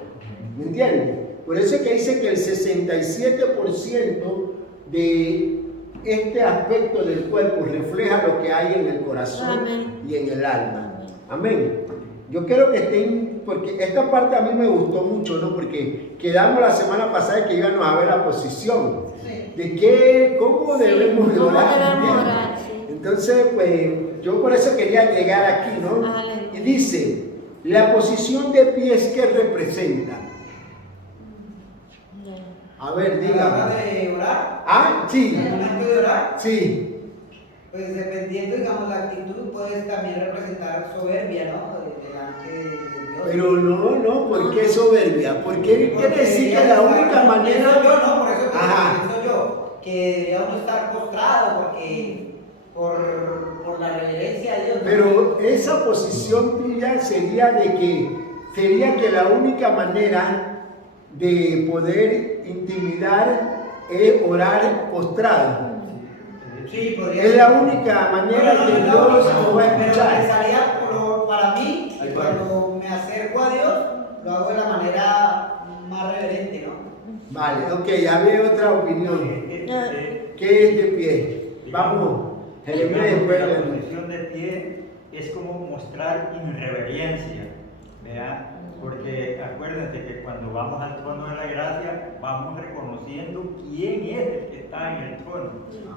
¿Me entiendes? Por eso es que dice que el 67% de este aspecto del cuerpo refleja lo que hay en el corazón. Amén. Y en el alma. Amén. Yo quiero que estén, porque esta parte a mí me gustó mucho, ¿no? Porque quedamos la semana pasada que íbamos a ver la posición. Sí. De cómo debemos de ¿Cómo orar. debemos ¿bien? orar? Sí. Entonces, pues, yo por eso quería llegar aquí, ¿no? Aleluya. Y dice, la posición de pies que representa. A ver, ¿A la dígame. hora de orar? Ah, sí, ¿En el momento de orar? sí. Pues dependiendo, digamos, la actitud puede también representar soberbia, ¿no? Delante de Dios. Pero no, ¿por qué soberbia? Porque quiere decir que la única manera... Pienso yo, ¿no? Por eso Ajá. pienso yo, que debería uno estar postrado porque por la reverencia a Dios, ¿no? Pero esa posición tuya sería que la única manera de poder intimidar es orar postrado. Sí, podría Es ser. la única manera que Dios nos va a Pero escuchar. pensaría, para mí, Ahí va. cuando me acerco a Dios, lo hago de la manera más reverente, ¿no? Vale, ok, ya veo otra opinión. ¿Qué es de pie? Vamos, Jeremías, después La de posición de pie es como mostrar irreverencia, ¿verdad? Porque acuérdense que cuando vamos al trono de la gracia, vamos reconociendo quién es el que está en el trono.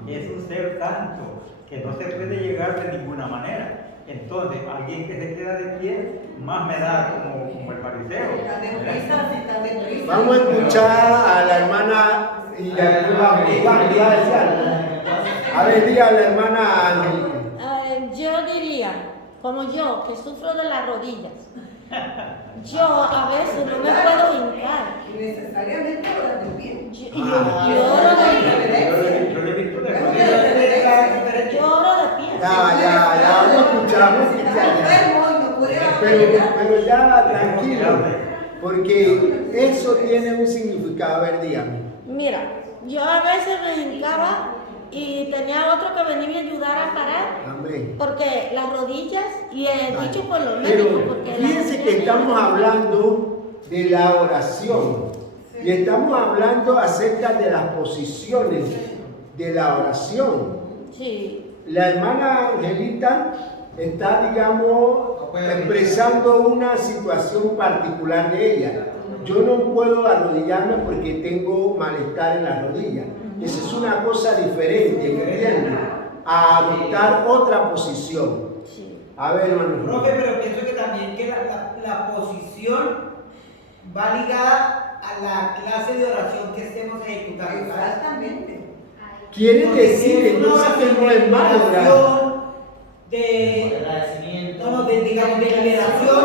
Es un ser santo que no se puede llegar de ninguna manera. Entonces, alguien que se queda de pie, más me da como el fariseo. Están deprisa, si están deprisa. Vamos a escuchar a la hermana y después vamos. Juan, ¿iba a decir algo? A ver, diga a la hermana Angélica. Yo diría, como yo, que sufro de las rodillas, yo a veces no me puedo hincar. Y necesariamente orar de pie. Y yo oro de pie. Yo le he visto de Pero rodillas. Yo oro de pie. Ya, vamos a escuchar. está enfermo y no puede Pero ya, tranquilo, porque eso tiene un significado. A ver, dígame. Mira, yo a veces me hincaba y tenía otro que venía y me ayudara a parar. Amén. Porque las rodillas, y he dicho por los Pero médicos, porque fíjense que estamos hablando de la oración y estamos hablando acerca de las posiciones de la oración. Sí, La hermana Angelita está, digamos, expresando una situación particular de ella. Yo no puedo arrodillarme porque tengo malestar en la rodilla. Esa es una cosa diferente, ¿me entiendes? A adoptar otra posición. sí. A ver, hermano. Profe, pero pienso que también que la posición va ligada a la clase de oración que estemos ejecutando, ¿sabes? Exactamente. Quiere Porque decir si es una entonces que oración no es malo orar. de Agradecimiento. no, de, digamos, de liberación,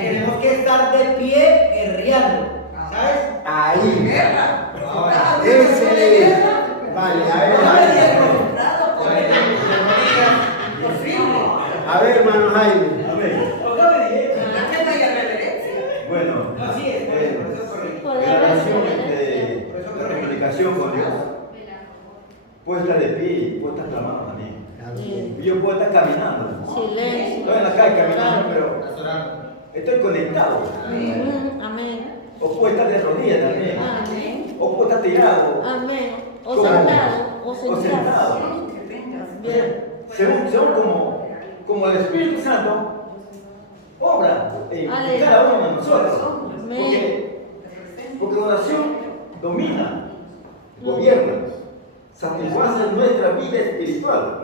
tenemos que estar de pie guerreando, ¿sabes? Ahí. Guerra. Ese es. Vale, a ver, a ver, hermano Jaime. A ver, bueno, Así es, por eso correcto. relación de comunicación con Dios. Puedo estar de pie y puedo estar clamando también. Sí. Y yo puedo estar caminando. Silencio. Estoy en la calle caminando, pero estoy conectado. Amén. O puedo estar de rodillas también. Amén. O puedo estar tirado. Amén. O ¿Cómo? sentado. O O sentado. sentado. Bien. Según como el Espíritu Santo obra en Aleluya. cada uno de nosotros. Amén. Porque la oración domina, gobierna, satisface nuestra vida espiritual.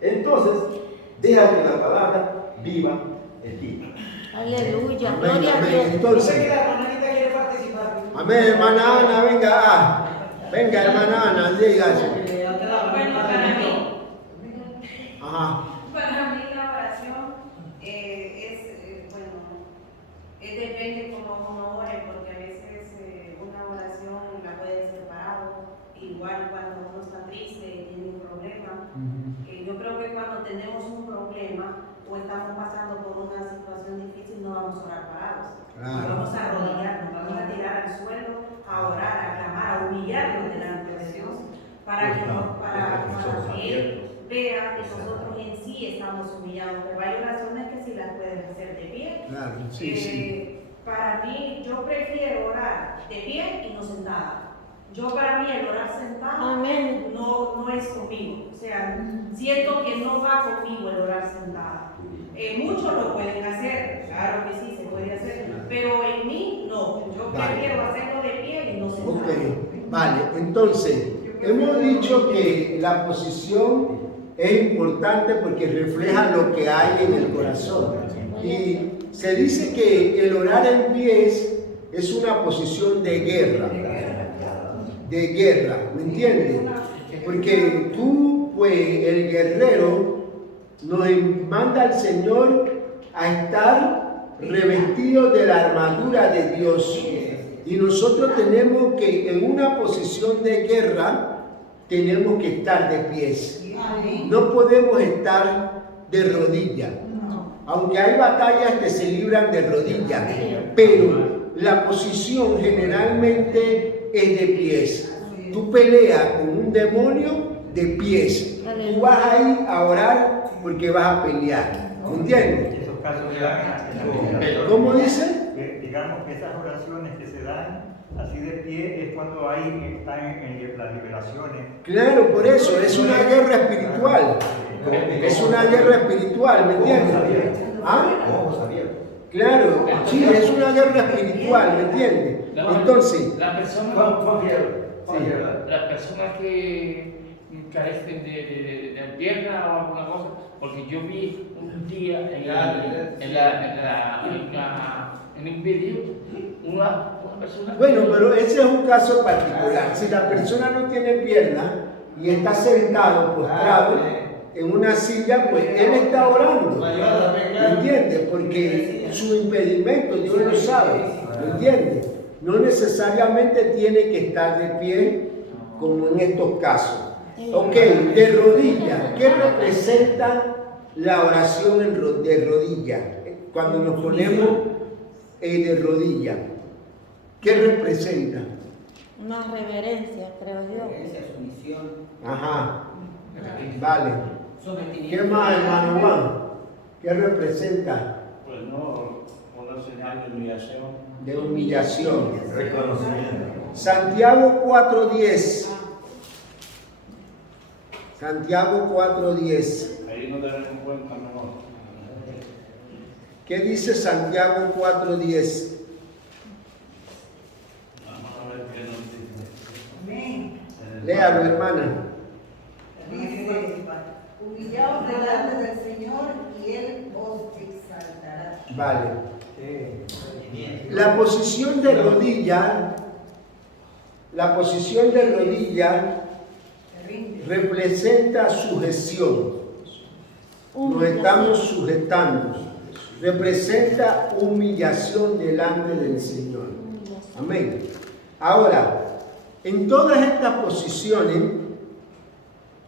Entonces, deja que la palabra viva en ti. Aleluya. Amén, Gloria a amén. Dios. Yo sé Entonces, que la hermana Anita quiere participar. amén, hermana Ana, venga. Venga, hermana Ana, diga eso. Bueno, para mí. Ajá. Para mí la oración depende como uno ore, porque a veces una oración la puede ser parado, igual cuando uno está triste y tiene un problema. Yo creo que cuando tenemos un problema o estamos pasando por una situación difícil, no vamos a orar parados. Claro. Vamos a arrodillarnos, vamos a tirar al suelo, a orar, a clamar, a humillarnos delante de Dios, para que Él vea que nosotros en sí estamos humillados. Pero hay oraciones que sí las puedes hacer de pie. Claro, sí, sí. Para mí, yo prefiero orar de pie y no sentada. Para mí el orar sentado Amén. no es conmigo. O sea, siento que no va conmigo el orar sentada. Muchos lo pueden hacer, claro que sí, se puede hacer, pero en mí no. Yo prefiero hacerlo de pie y no sentado. Ok, vale. Entonces, hemos dicho que la posición es importante porque refleja lo que hay en el corazón. Y se dice que el orar en pies es una posición de guerra. De guerra, ¿me entiendes? Porque tú, pues, el guerrero, nos manda al Señor a estar revestidos de la armadura de Dios. Y nosotros tenemos que, en una posición de guerra, tenemos que estar de pies. No podemos estar de rodillas. Aunque hay batallas que se libran de rodillas, pero la posición generalmente es de pies. tú peleas con un demonio de pies. Tú vas a ir a orar porque vas a pelear. ¿Me entiendes? Esos casos se dan así. ¿Cómo dice? Digamos que esas oraciones que se dan así de pie es cuando están en las liberaciones. Claro, por eso, es una guerra espiritual. Es una guerra espiritual, ¿me entiendes? ¿Ah? Claro, sí, es una guerra espiritual, ¿me entiendes? Entonces, las personas que carecen de pierna o alguna cosa, porque yo vi un día en un vídeo una persona. bueno, pero ese es un caso particular. Si la persona no tiene pierna y está sentado, postrado en una silla, pues él está orando. ¿Me entiendes? Porque su impedimento, Dios lo sabe. ¿Me entiendes? No necesariamente tiene que estar de pie como en estos casos. Ok, de rodillas. ¿Qué representa la oración de rodillas? Cuando nos ponemos de rodillas. ¿Qué representa? Una reverencia, creo yo. Reverencia, sumisión, Ajá. Vale. sometimiento. ¿Qué más, hermano Juan? ¿Qué representa? Pues no, una señal de humillación. De humillación. Reconocimiento. Santiago 4:10. Santiago 4:10. Ahí nos daremos cuenta mejor. ¿Qué dice Santiago 4:10? Vamos a ver qué nos dice. Amén. Léalo, hermana. Dice, humillaos delante del Señor y Él os exaltará. Vale. La posición de rodilla, representa sujeción. Nos estamos sujetando. Representa humillación delante del Señor. Amén. Ahora, en todas estas posiciones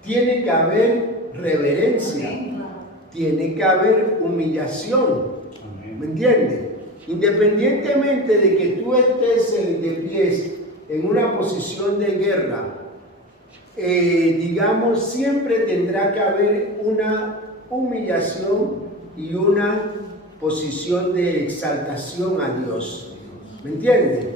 tiene que haber reverencia, tiene que haber humillación. ¿Me entiendes? Independientemente de que tú estés de pies en una posición de guerra, digamos, siempre tendrá que haber una humillación y una posición de exaltación a Dios. ¿Me entiendes?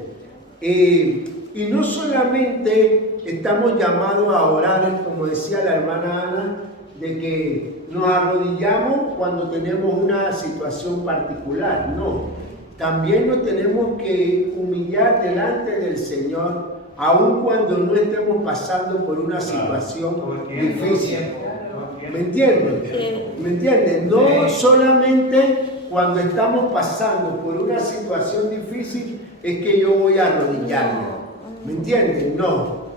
Y no solamente estamos llamados a orar, como decía la hermana Ana, de que nos arrodillamos cuando tenemos una situación particular. No, también nos tenemos que humillar delante del Señor, aun cuando no estemos pasando por una situación difícil. ¿Me entiendes? ¿Me entiendes? No solamente cuando estamos pasando por una situación difícil es que yo voy a arrodillarme. ¿Me entiendes? No.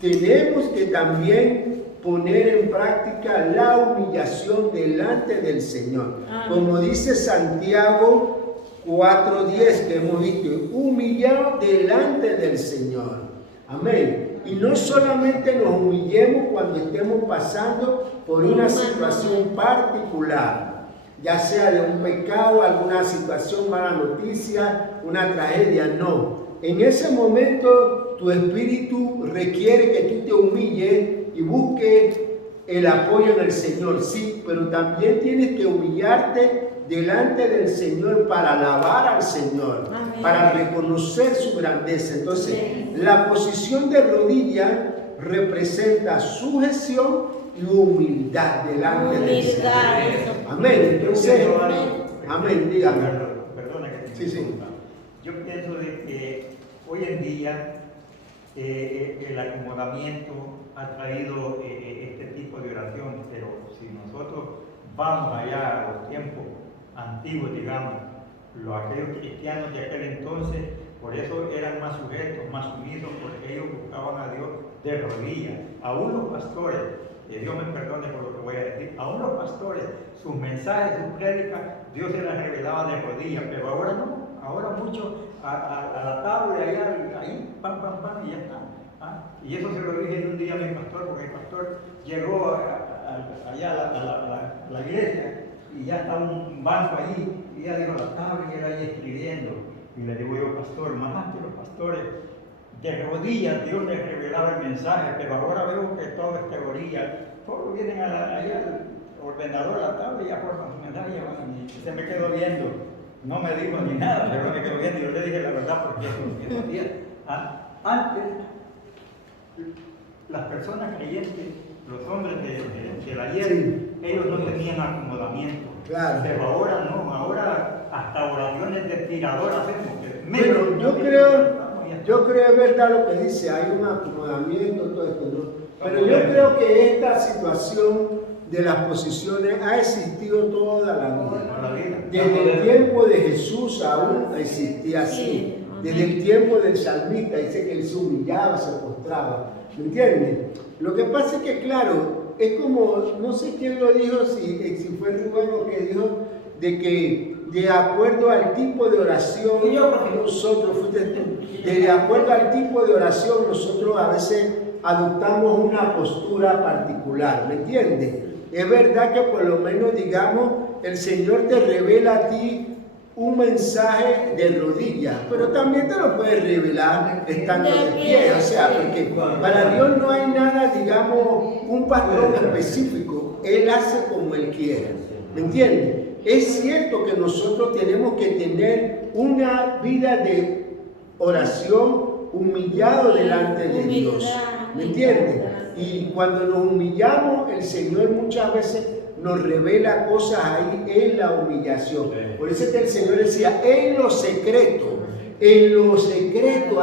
Tenemos que también poner en práctica la humillación delante del Señor. Como dice Santiago 4:10 que hemos visto, humillado delante del Señor. Amén. Y no solamente nos humillemos cuando estemos pasando por una situación particular, ya sea de un pecado, alguna situación, mala noticia, una tragedia, no. En ese momento tu espíritu requiere que tú te humilles y busques el apoyo en el Señor, sí, pero también tienes que humillarte delante del Señor para alabar al Señor, amén, para reconocer su grandeza. Entonces, la posición de rodilla representa sujeción y humildad delante del Señor. Amén. Entonces, amén, dígame. Perdona que te Sí. interrumpa. Yo pienso de que hoy en día el acomodamiento ha traído este tipo de oración, pero si nosotros vamos allá a los tiempos antiguos, digamos, aquellos cristianos de aquel entonces, por eso eran más sujetos, más sumisos, porque ellos buscaban a Dios de rodillas. Aún los pastores, que Dios me perdone por lo que voy a decir, aún los pastores, sus mensajes, sus prédicas, Dios se las revelaba de rodillas, pero ahora no. Ahora mucho a la tabla y allá, ahí, pam, pam, pam, y ya está. Y eso se lo dije un día a mi pastor, porque el pastor llegó allá a la iglesia y ya estaba un banco allí, y ya dijo la tabla y él ahí escribiendo. Y le digo yo, pastor, más que los pastores de rodillas Dios les revelaba el mensaje, pero ahora veo que todo es teoría. Todos vienen ahí al ordenador, a la tabla y ya forman su mensaje y van. Y se me quedó viendo. No me dijo ni nada, pero me quedó viendo y yo le dije la verdad porque eso hacía. Antes, las personas creyentes, los hombres del ayer, ellos no tenían acomodamiento. Claro. Pero ahora no, ahora hasta oraciones de tirador hacemos. Bueno, yo creo es verdad lo que dice, hay un acomodamiento, todo esto, ¿no? Pero yo creo que esta situación de las posiciones ha existido toda la vida. Desde el tiempo de Jesús aún existía así. Desde el tiempo del salmista dice que él se humillaba, se postraba. ¿Me entiendes? Lo que pasa es que, claro, es como, no sé quién lo dijo, si fue Rubén o que dijo, de que de acuerdo al tipo de oración, nosotros, de acuerdo al tipo de oración, nosotros a veces adoptamos una postura particular, ¿me entiendes? Es verdad que por lo menos, digamos, el Señor te revela a ti un mensaje de rodillas, pero también te lo puede revelar estando de pie, o sea, porque para Dios no hay nada, digamos, un patrón específico, Él hace como Él quiere, ¿me entiendes? Es cierto que nosotros tenemos que tener una vida de oración humillado delante de Dios, ¿me entiendes? Y cuando nos humillamos, el Señor muchas veces nos revela cosas ahí en la humillación. Por eso es que el Señor decía, en lo secreto,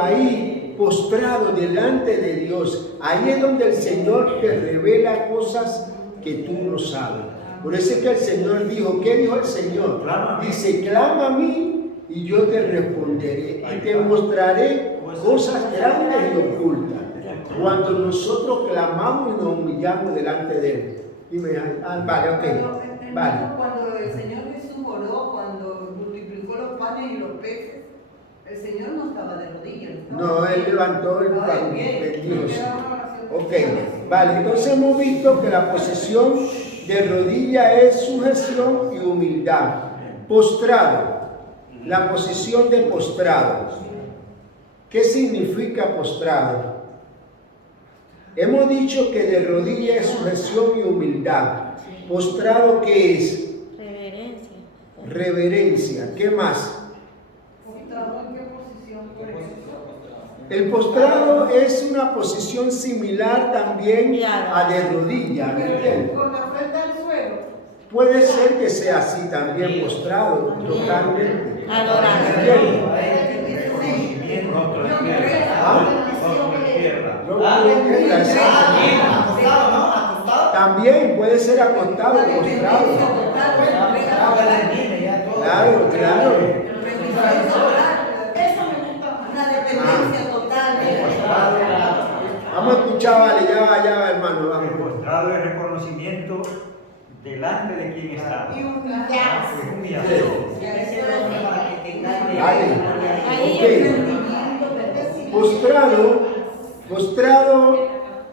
ahí postrado delante de Dios, ahí es donde el Señor te revela cosas que tú no sabes. Por eso es que el Señor dijo, ¿qué dijo el Señor? Dice, clama a mí y yo te responderé y te mostraré cosas grandes y ocultas. Cuando nosotros clamamos y nos humillamos delante de Él. Vale, ok. Vale. Cuando el Señor Jesús oró, cuando multiplicó los panes y los peces, el Señor no estaba de rodillas. No, Él levantó el pan, bendijo. Ok, vale, entonces hemos visto que la posición de rodilla es sujeción y humildad. Postrado, la posición de postrado. ¿Qué significa postrado? Hemos dicho que de rodilla es sujeción y humildad. Postrado, ¿qué es? Reverencia. Reverencia. ¿Qué más? ¿Postrado en qué posición? El postrado es una posición similar también a de rodilla. ¿Me entiendes? Con la frente al suelo. Puede ser que sea así también, postrado, totalmente. Adoración. También puede ser acostado, postrado. Claro, claro. Una dependencia total. Vamos a escuchar, vale, ya va, hermano, vamos. El postrado es reconocimiento delante de quien está. Y humillarse. Es humillación. Postrado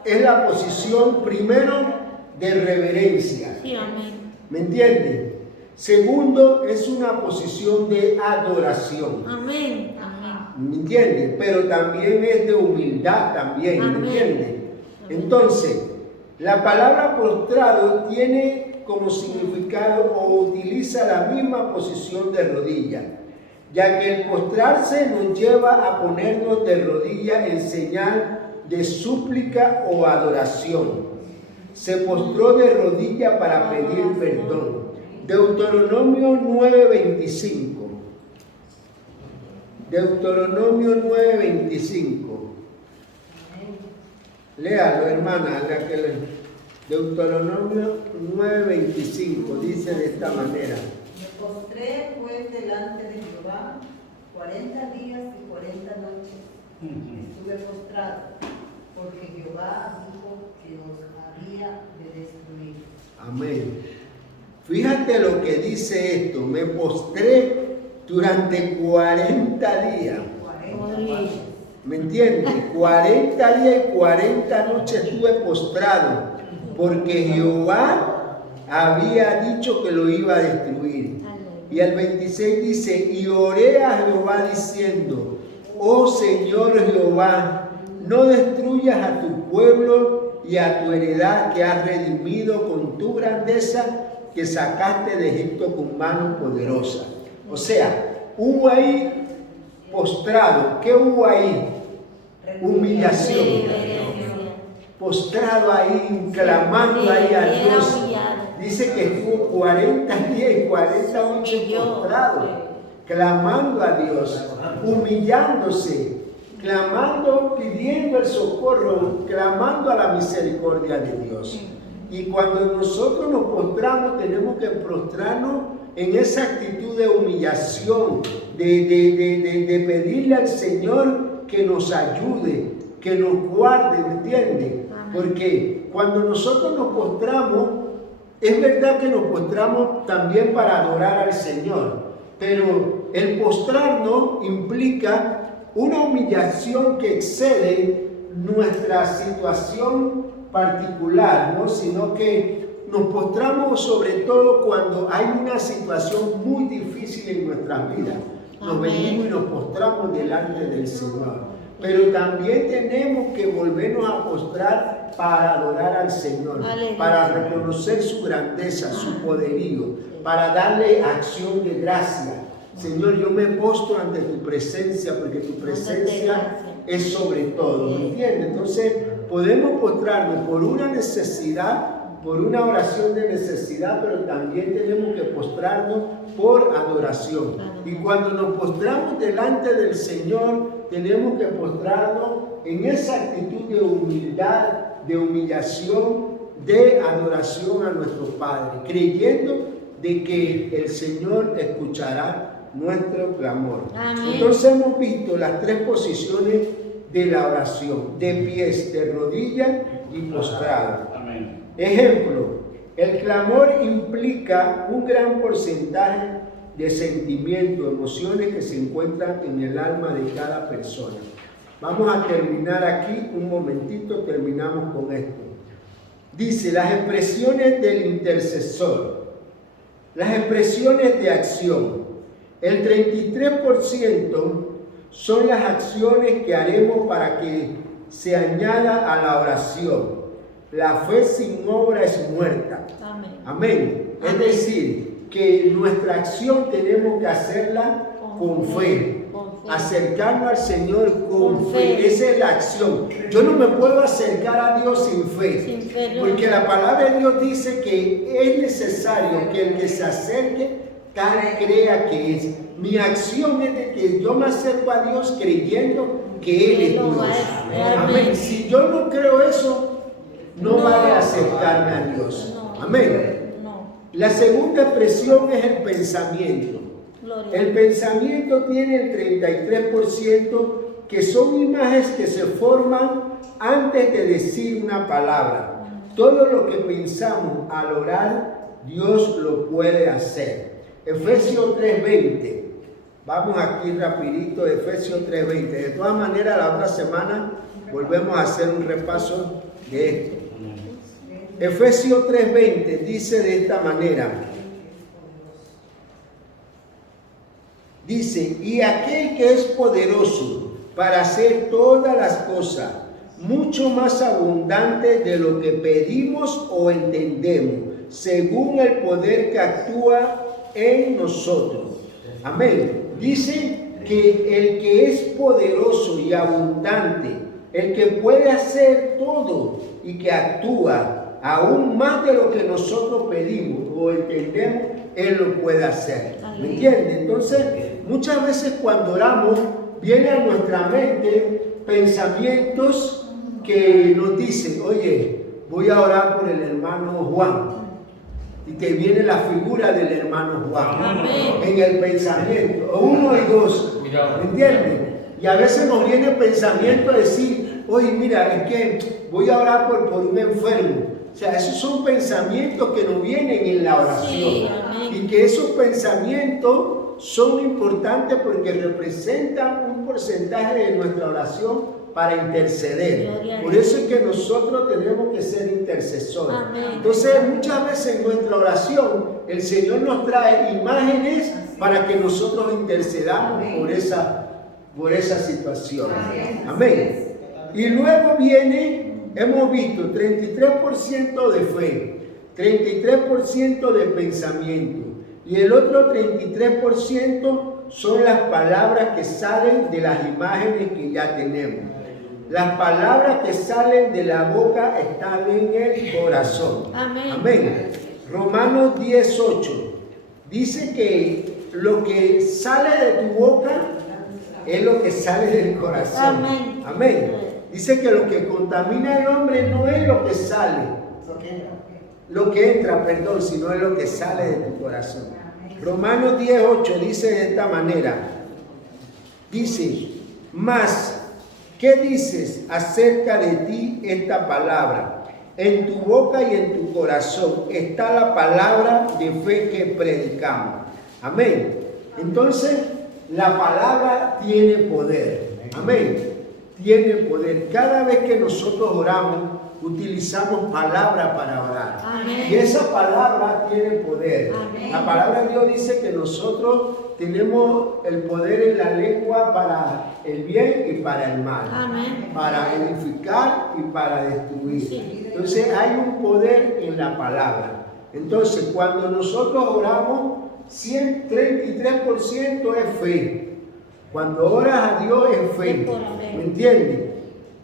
es la posición primero de reverencia. Sí, amén. ¿Me entiendes? Segundo, es una posición de adoración. Amén. Amén. ¿Me entiendes? Pero también es de humildad también, ¿me Amén. entiendes? Entonces, la palabra postrado tiene como significado o utiliza la misma posición de rodilla, ya que el postrarse nos lleva a ponernos de rodilla en señal de súplica o adoración. Se postró de rodilla para pedir perdón. Deuteronomio 9:25. Deuteronomio 9:25. Léalo, hermana, Deuteronomio 9:25 dice de esta manera. Me postré pues delante de Jehová 40 días y 40 noches. Estuve postrado, porque Jehová dijo que os había de destruir. Amén. Fíjate lo que dice esto. Me postré durante 40 días. 40 días. ¿Me entiendes? 40 días y 40 noches estuve postrado, porque Jehová había dicho que lo iba a destruir. Y el 26 dice, y oré a Jehová diciendo, oh Señor Jehová, no destruyas a tu pueblo y a tu heredad que has redimido con tu grandeza que sacaste de Egipto con mano poderosa. O sea, hubo ahí postrado. ¿Qué hubo ahí? Humillación. Postrado ahí, clamando ahí a Dios. Dice que estuvo 40 días y 40 noches postrado, clamando a Dios, humillándose, clamando, pidiendo el socorro, clamando a la misericordia de Dios. Y cuando nosotros nos postramos, tenemos que prostrarnos en esa actitud de humillación, de pedirle al Señor que nos ayude, que nos guarde, ¿me entiende? Porque cuando nosotros nos postramos, es verdad que nos postramos también para adorar al Señor, pero el postrarnos implica una humillación que excede nuestra situación particular, ¿no? Sino que nos postramos sobre todo cuando hay una situación muy difícil en nuestras vidas. Nos venimos y nos postramos delante del Señor. Pero también tenemos que volvernos a postrar para adorar al Señor, para reconocer su grandeza, su poderío, para darle acción de gracia. Señor, yo me postro ante tu presencia porque tu presencia es sobre todo, ¿me entiendes? Entonces podemos postrarnos por una necesidad, por una oración de necesidad, pero también tenemos que postrarnos por adoración. Y cuando nos postramos delante del Señor, tenemos que postrarnos en esa actitud de humildad, de humillación, de adoración a nuestro Padre, creyendo de que el Señor escuchará nuestro clamor. Amén. Entonces hemos visto las tres posiciones de la oración: de pies, de rodillas y postrado. Amén. Ejemplo, el clamor implica un gran porcentaje de sentimientos, emociones que se encuentran en el alma de cada persona. Vamos a terminar aquí un momentito, terminamos con esto. Dice, las expresiones del intercesor, las expresiones de acción. El 33% son las acciones que haremos para que se añada a la oración. La fe sin obra es muerta. Amén. Amén. Es decir, que nuestra acción tenemos que hacerla con fe. Acercarnos al Señor con fe. Esa es la acción. Yo no me puedo acercar a Dios sin fe. Porque la palabra de Dios dice que es necesario que el que se acerque tal crea que es. Mi acción es de que yo me acerco a Dios creyendo que Él es Dios. Amén. Si yo no creo eso, no vale acercarme a Dios. Amén. La segunda expresión es el pensamiento. El pensamiento tiene el 33%, que son imágenes que se forman antes de decir una palabra. Todo lo que pensamos al orar, Dios lo puede hacer. Efesios 3:20. Vamos aquí rapidito, Efesios 3:20. De todas maneras, la otra semana volvemos a hacer un repaso de esto. Efesios 3:20 dice de esta manera. Dice, y aquel que es poderoso para hacer todas las cosas, mucho más abundante de lo que pedimos o entendemos, según el poder que actúa en nosotros. Amén. Dice que el que es poderoso y abundante, el que puede hacer todo y que actúa aún más de lo que nosotros pedimos o entendemos, Él lo puede hacer. ¿Me entiendes? Entonces, muchas veces cuando oramos, viene a nuestra mente pensamientos que nos dicen, oye, voy a orar por el hermano Juan. Y te viene la figura del hermano Juan. Amén. En el pensamiento, o uno y dos. ¿Me entiendes? Y a veces nos viene el pensamiento de decir, oye, mira, es que voy a orar por un enfermo. O sea, esos son pensamientos que nos vienen en la oración. Sí, y que esos pensamientos son importantes porque representan un porcentaje de nuestra oración para interceder. Por eso es que nosotros tenemos que ser intercesores. Amén. Entonces, muchas veces en nuestra oración, el Señor nos trae imágenes para que nosotros intercedamos por esa situación. Amén. Y luego viene, hemos visto 33% de fe, 33% de pensamiento y el otro 33% son las palabras que salen de las imágenes que ya tenemos. Las palabras que salen de la boca están en el corazón. Amén. Amén. Romanos 10:8 dice que lo que sale de tu boca es lo que sale del corazón. Amén. Amén. Dice que lo que contamina al hombre no es lo que sale, sino es lo que sale de tu corazón. Romanos 10:8 dice de esta manera, dice, mas, ¿qué dices acerca de ti esta palabra? En tu boca y en tu corazón está la palabra de fe que predicamos. Amén. Entonces, la palabra tiene poder. Amén. Tiene poder. Cada vez que nosotros oramos, utilizamos palabra para orar. Amén. Y esa palabra tiene poder. Amén. La palabra de Dios dice que nosotros tenemos el poder en la lengua para el bien y para el mal. Amén. Para edificar y para destruir. Sí. Entonces hay un poder en la palabra. Entonces cuando nosotros oramos, 33% es fe. Cuando oras a Dios es fe. ¿Me entiendes?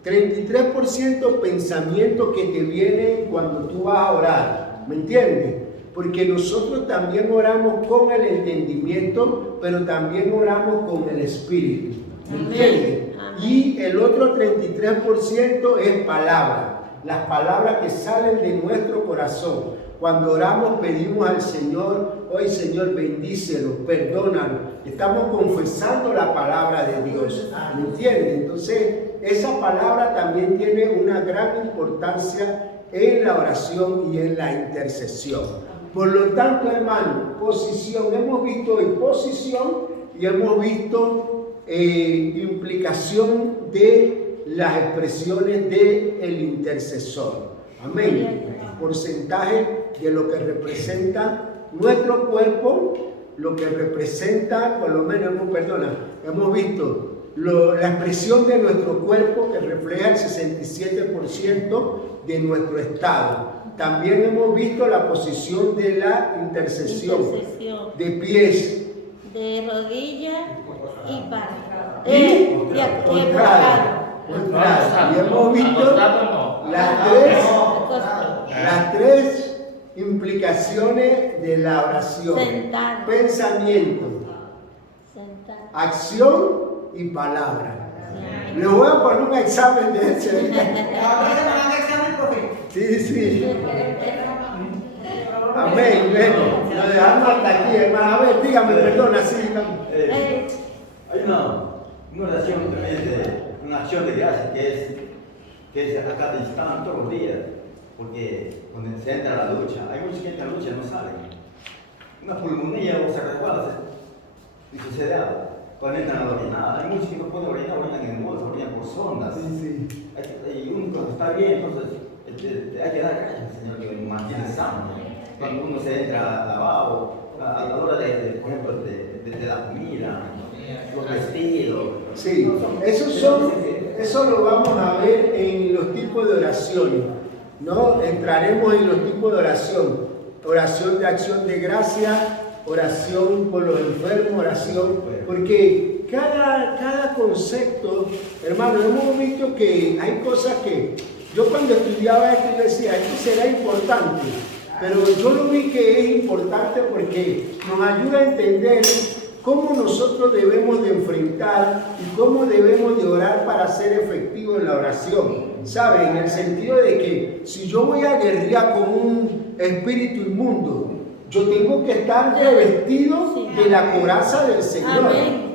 33% pensamiento que te viene cuando tú vas a orar. ¿Me entiendes? Porque nosotros también oramos con el entendimiento, pero también oramos con el espíritu. ¿Me entiendes? Y el otro 33% es palabra. Las palabras que salen de nuestro corazón. Cuando oramos pedimos al Señor, hoy Señor bendícelo, perdónalo. Estamos confesando la palabra de Dios. ¿Me entiendes? Entonces esa palabra también tiene una gran importancia en la oración y en la intercesión. Por lo tanto, hermano, posición. Hemos visto hoy posición y hemos visto implicación de las expresiones del intercesor. Amén. Porcentaje de lo que representa nuestro cuerpo, lo que representa, por lo menos hemos visto la expresión de nuestro cuerpo que refleja el 67% de nuestro estado. También hemos visto la posición de la intercesión. De pies, de rodilla y para. contrario. Y hemos visto las tres implicaciones de la oración. Sentado. Pensamiento, Sentado. acción y palabra. Le voy a poner un examen de ese. Sí. Amén. Bueno, lo dejamos hasta aquí, hermano. A ver, dígame, perdona, sí. Hay una oración también una acción de gracias que es acá te instalan todos los días, porque cuando se entra a la ducha, hay mucha gente en la ducha no sale. Una pulmonía o se resbala y sucede algo. Cuando entran a la orinada, hay muchos que no pueden orinar, orinan en el bolso, orinan por sondas. Sí. Y uno cuando está bien, entonces hay que dar gracias al Señor que nos mantiene sano. Cuando uno se entra al lavabo, a la hora por ejemplo, de la comida, los vestidos. Sí, eso lo vamos a ver en los tipos de oraciones, ¿no? Entraremos en los tipos de oración. Oración de acción de gracia, oración por los enfermos, oración, porque cada concepto, hermano, hemos visto que hay cosas que yo cuando estudiaba esto yo decía, esto será importante, pero yo lo vi que es importante porque nos ayuda a entender cómo nosotros debemos de enfrentar y cómo debemos de orar para ser efectivos en la oración. ¿Sabe? En el sentido de que si yo voy a guerrear con un espíritu inmundo, yo tengo que estar revestido de la coraza del Señor.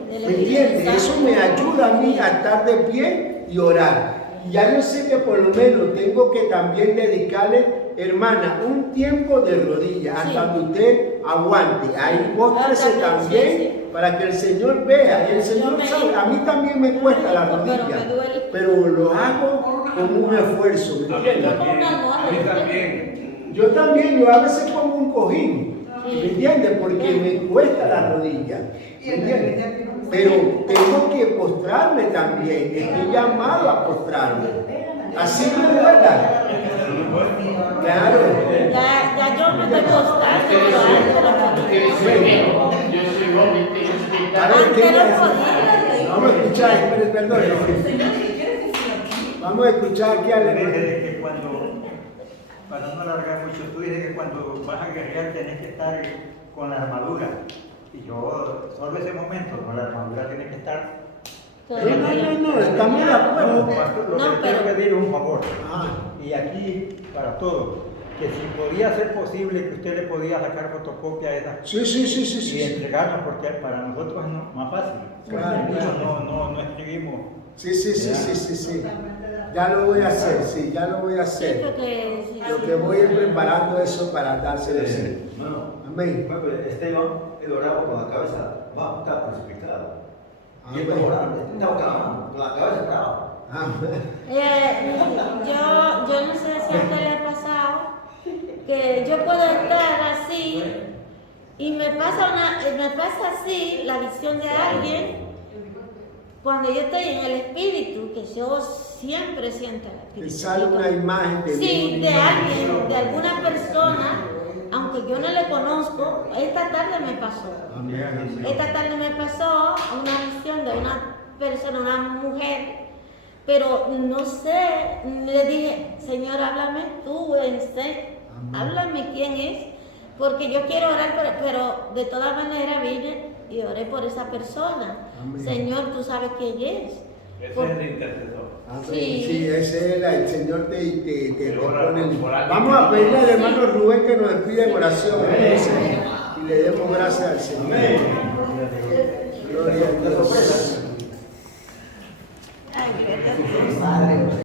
¿Me entiendes? Eso me ayuda a mí a estar de pie y orar. Y ya yo sé que por lo menos tengo que también dedicarle, hermana, un tiempo de rodillas hasta que usted aguante. Ahí póstrese también para que el Señor vea. Y el Señor sabe, a mí también me cuesta la rodilla, pero lo hago con un esfuerzo. ¿Me entiendes? A mí también. Yo también, yo a veces pongo un cojín. ¿Me entiendes? Porque me cuesta la rodilla. ¿Me entiendes? Pero tengo que postrarme también. Estoy llamado a postrarme. Así me duela. Claro. Ya yo me estoy postrando, pero antes lo podía. Yo soy hombre, tengo que estar. Antes lo podía. Vamos a escuchar, espere, perdón. Vamos a escuchar aquí al Tú dices hermano. que cuando, para no alargar mucho, tú dices que cuando vas a guerrear tenés que estar con la armadura. Y yo, solo ese momento, con la armadura tiene que estar. No, estamos de acuerdo. Pastor, lo No, que pero- quiero pedir un favor. Ah, Y aquí, para todos, que si podía ser posible que usted le podía sacar fotocopia a esa sí, sí, sí, sí, y sí. entregarla, porque para nosotros es más fácil. Claro, Porque muchos claro. no escribimos. Sí, sí, sí, sí, sí, sí. Ya lo voy a hacer, sí, ya lo voy a Sí, hacer. porque sí, Lo sí. que voy es preparando eso para dárselo a usted. Hermano, Amén. por ejemplo, Esteban, él oraba con la cabeza, va a estar crucificado. Y él Amén. estaba orando, estaba clamando, con la cabeza brava. Amén. Yo no sé si a usted le ha pasado que yo puedo estar así y me pasa así la visión de alguien cuando yo estoy en el espíritu, que yo siempre siento el Te espíritu. sale una imagen de Sí, una de imagen. alguien, de alguna persona, aunque yo no le conozco, esta tarde me pasó. Amén, amén. Esta tarde me pasó una visión de una persona, una mujer, pero no sé, le dije, Señor, háblame tú, háblame quién es, porque yo quiero orar, pero de todas maneras vine y oré por esa persona. Amén. Señor, tú sabes quién es. Ese Por- es el intercesor. Amén. Sí. Sí, ese es el Señor te Ora pone. por alguien. Vamos a pedirle al hermano Rubén que nos despida en oración y le demos gracias al Señor. Amén.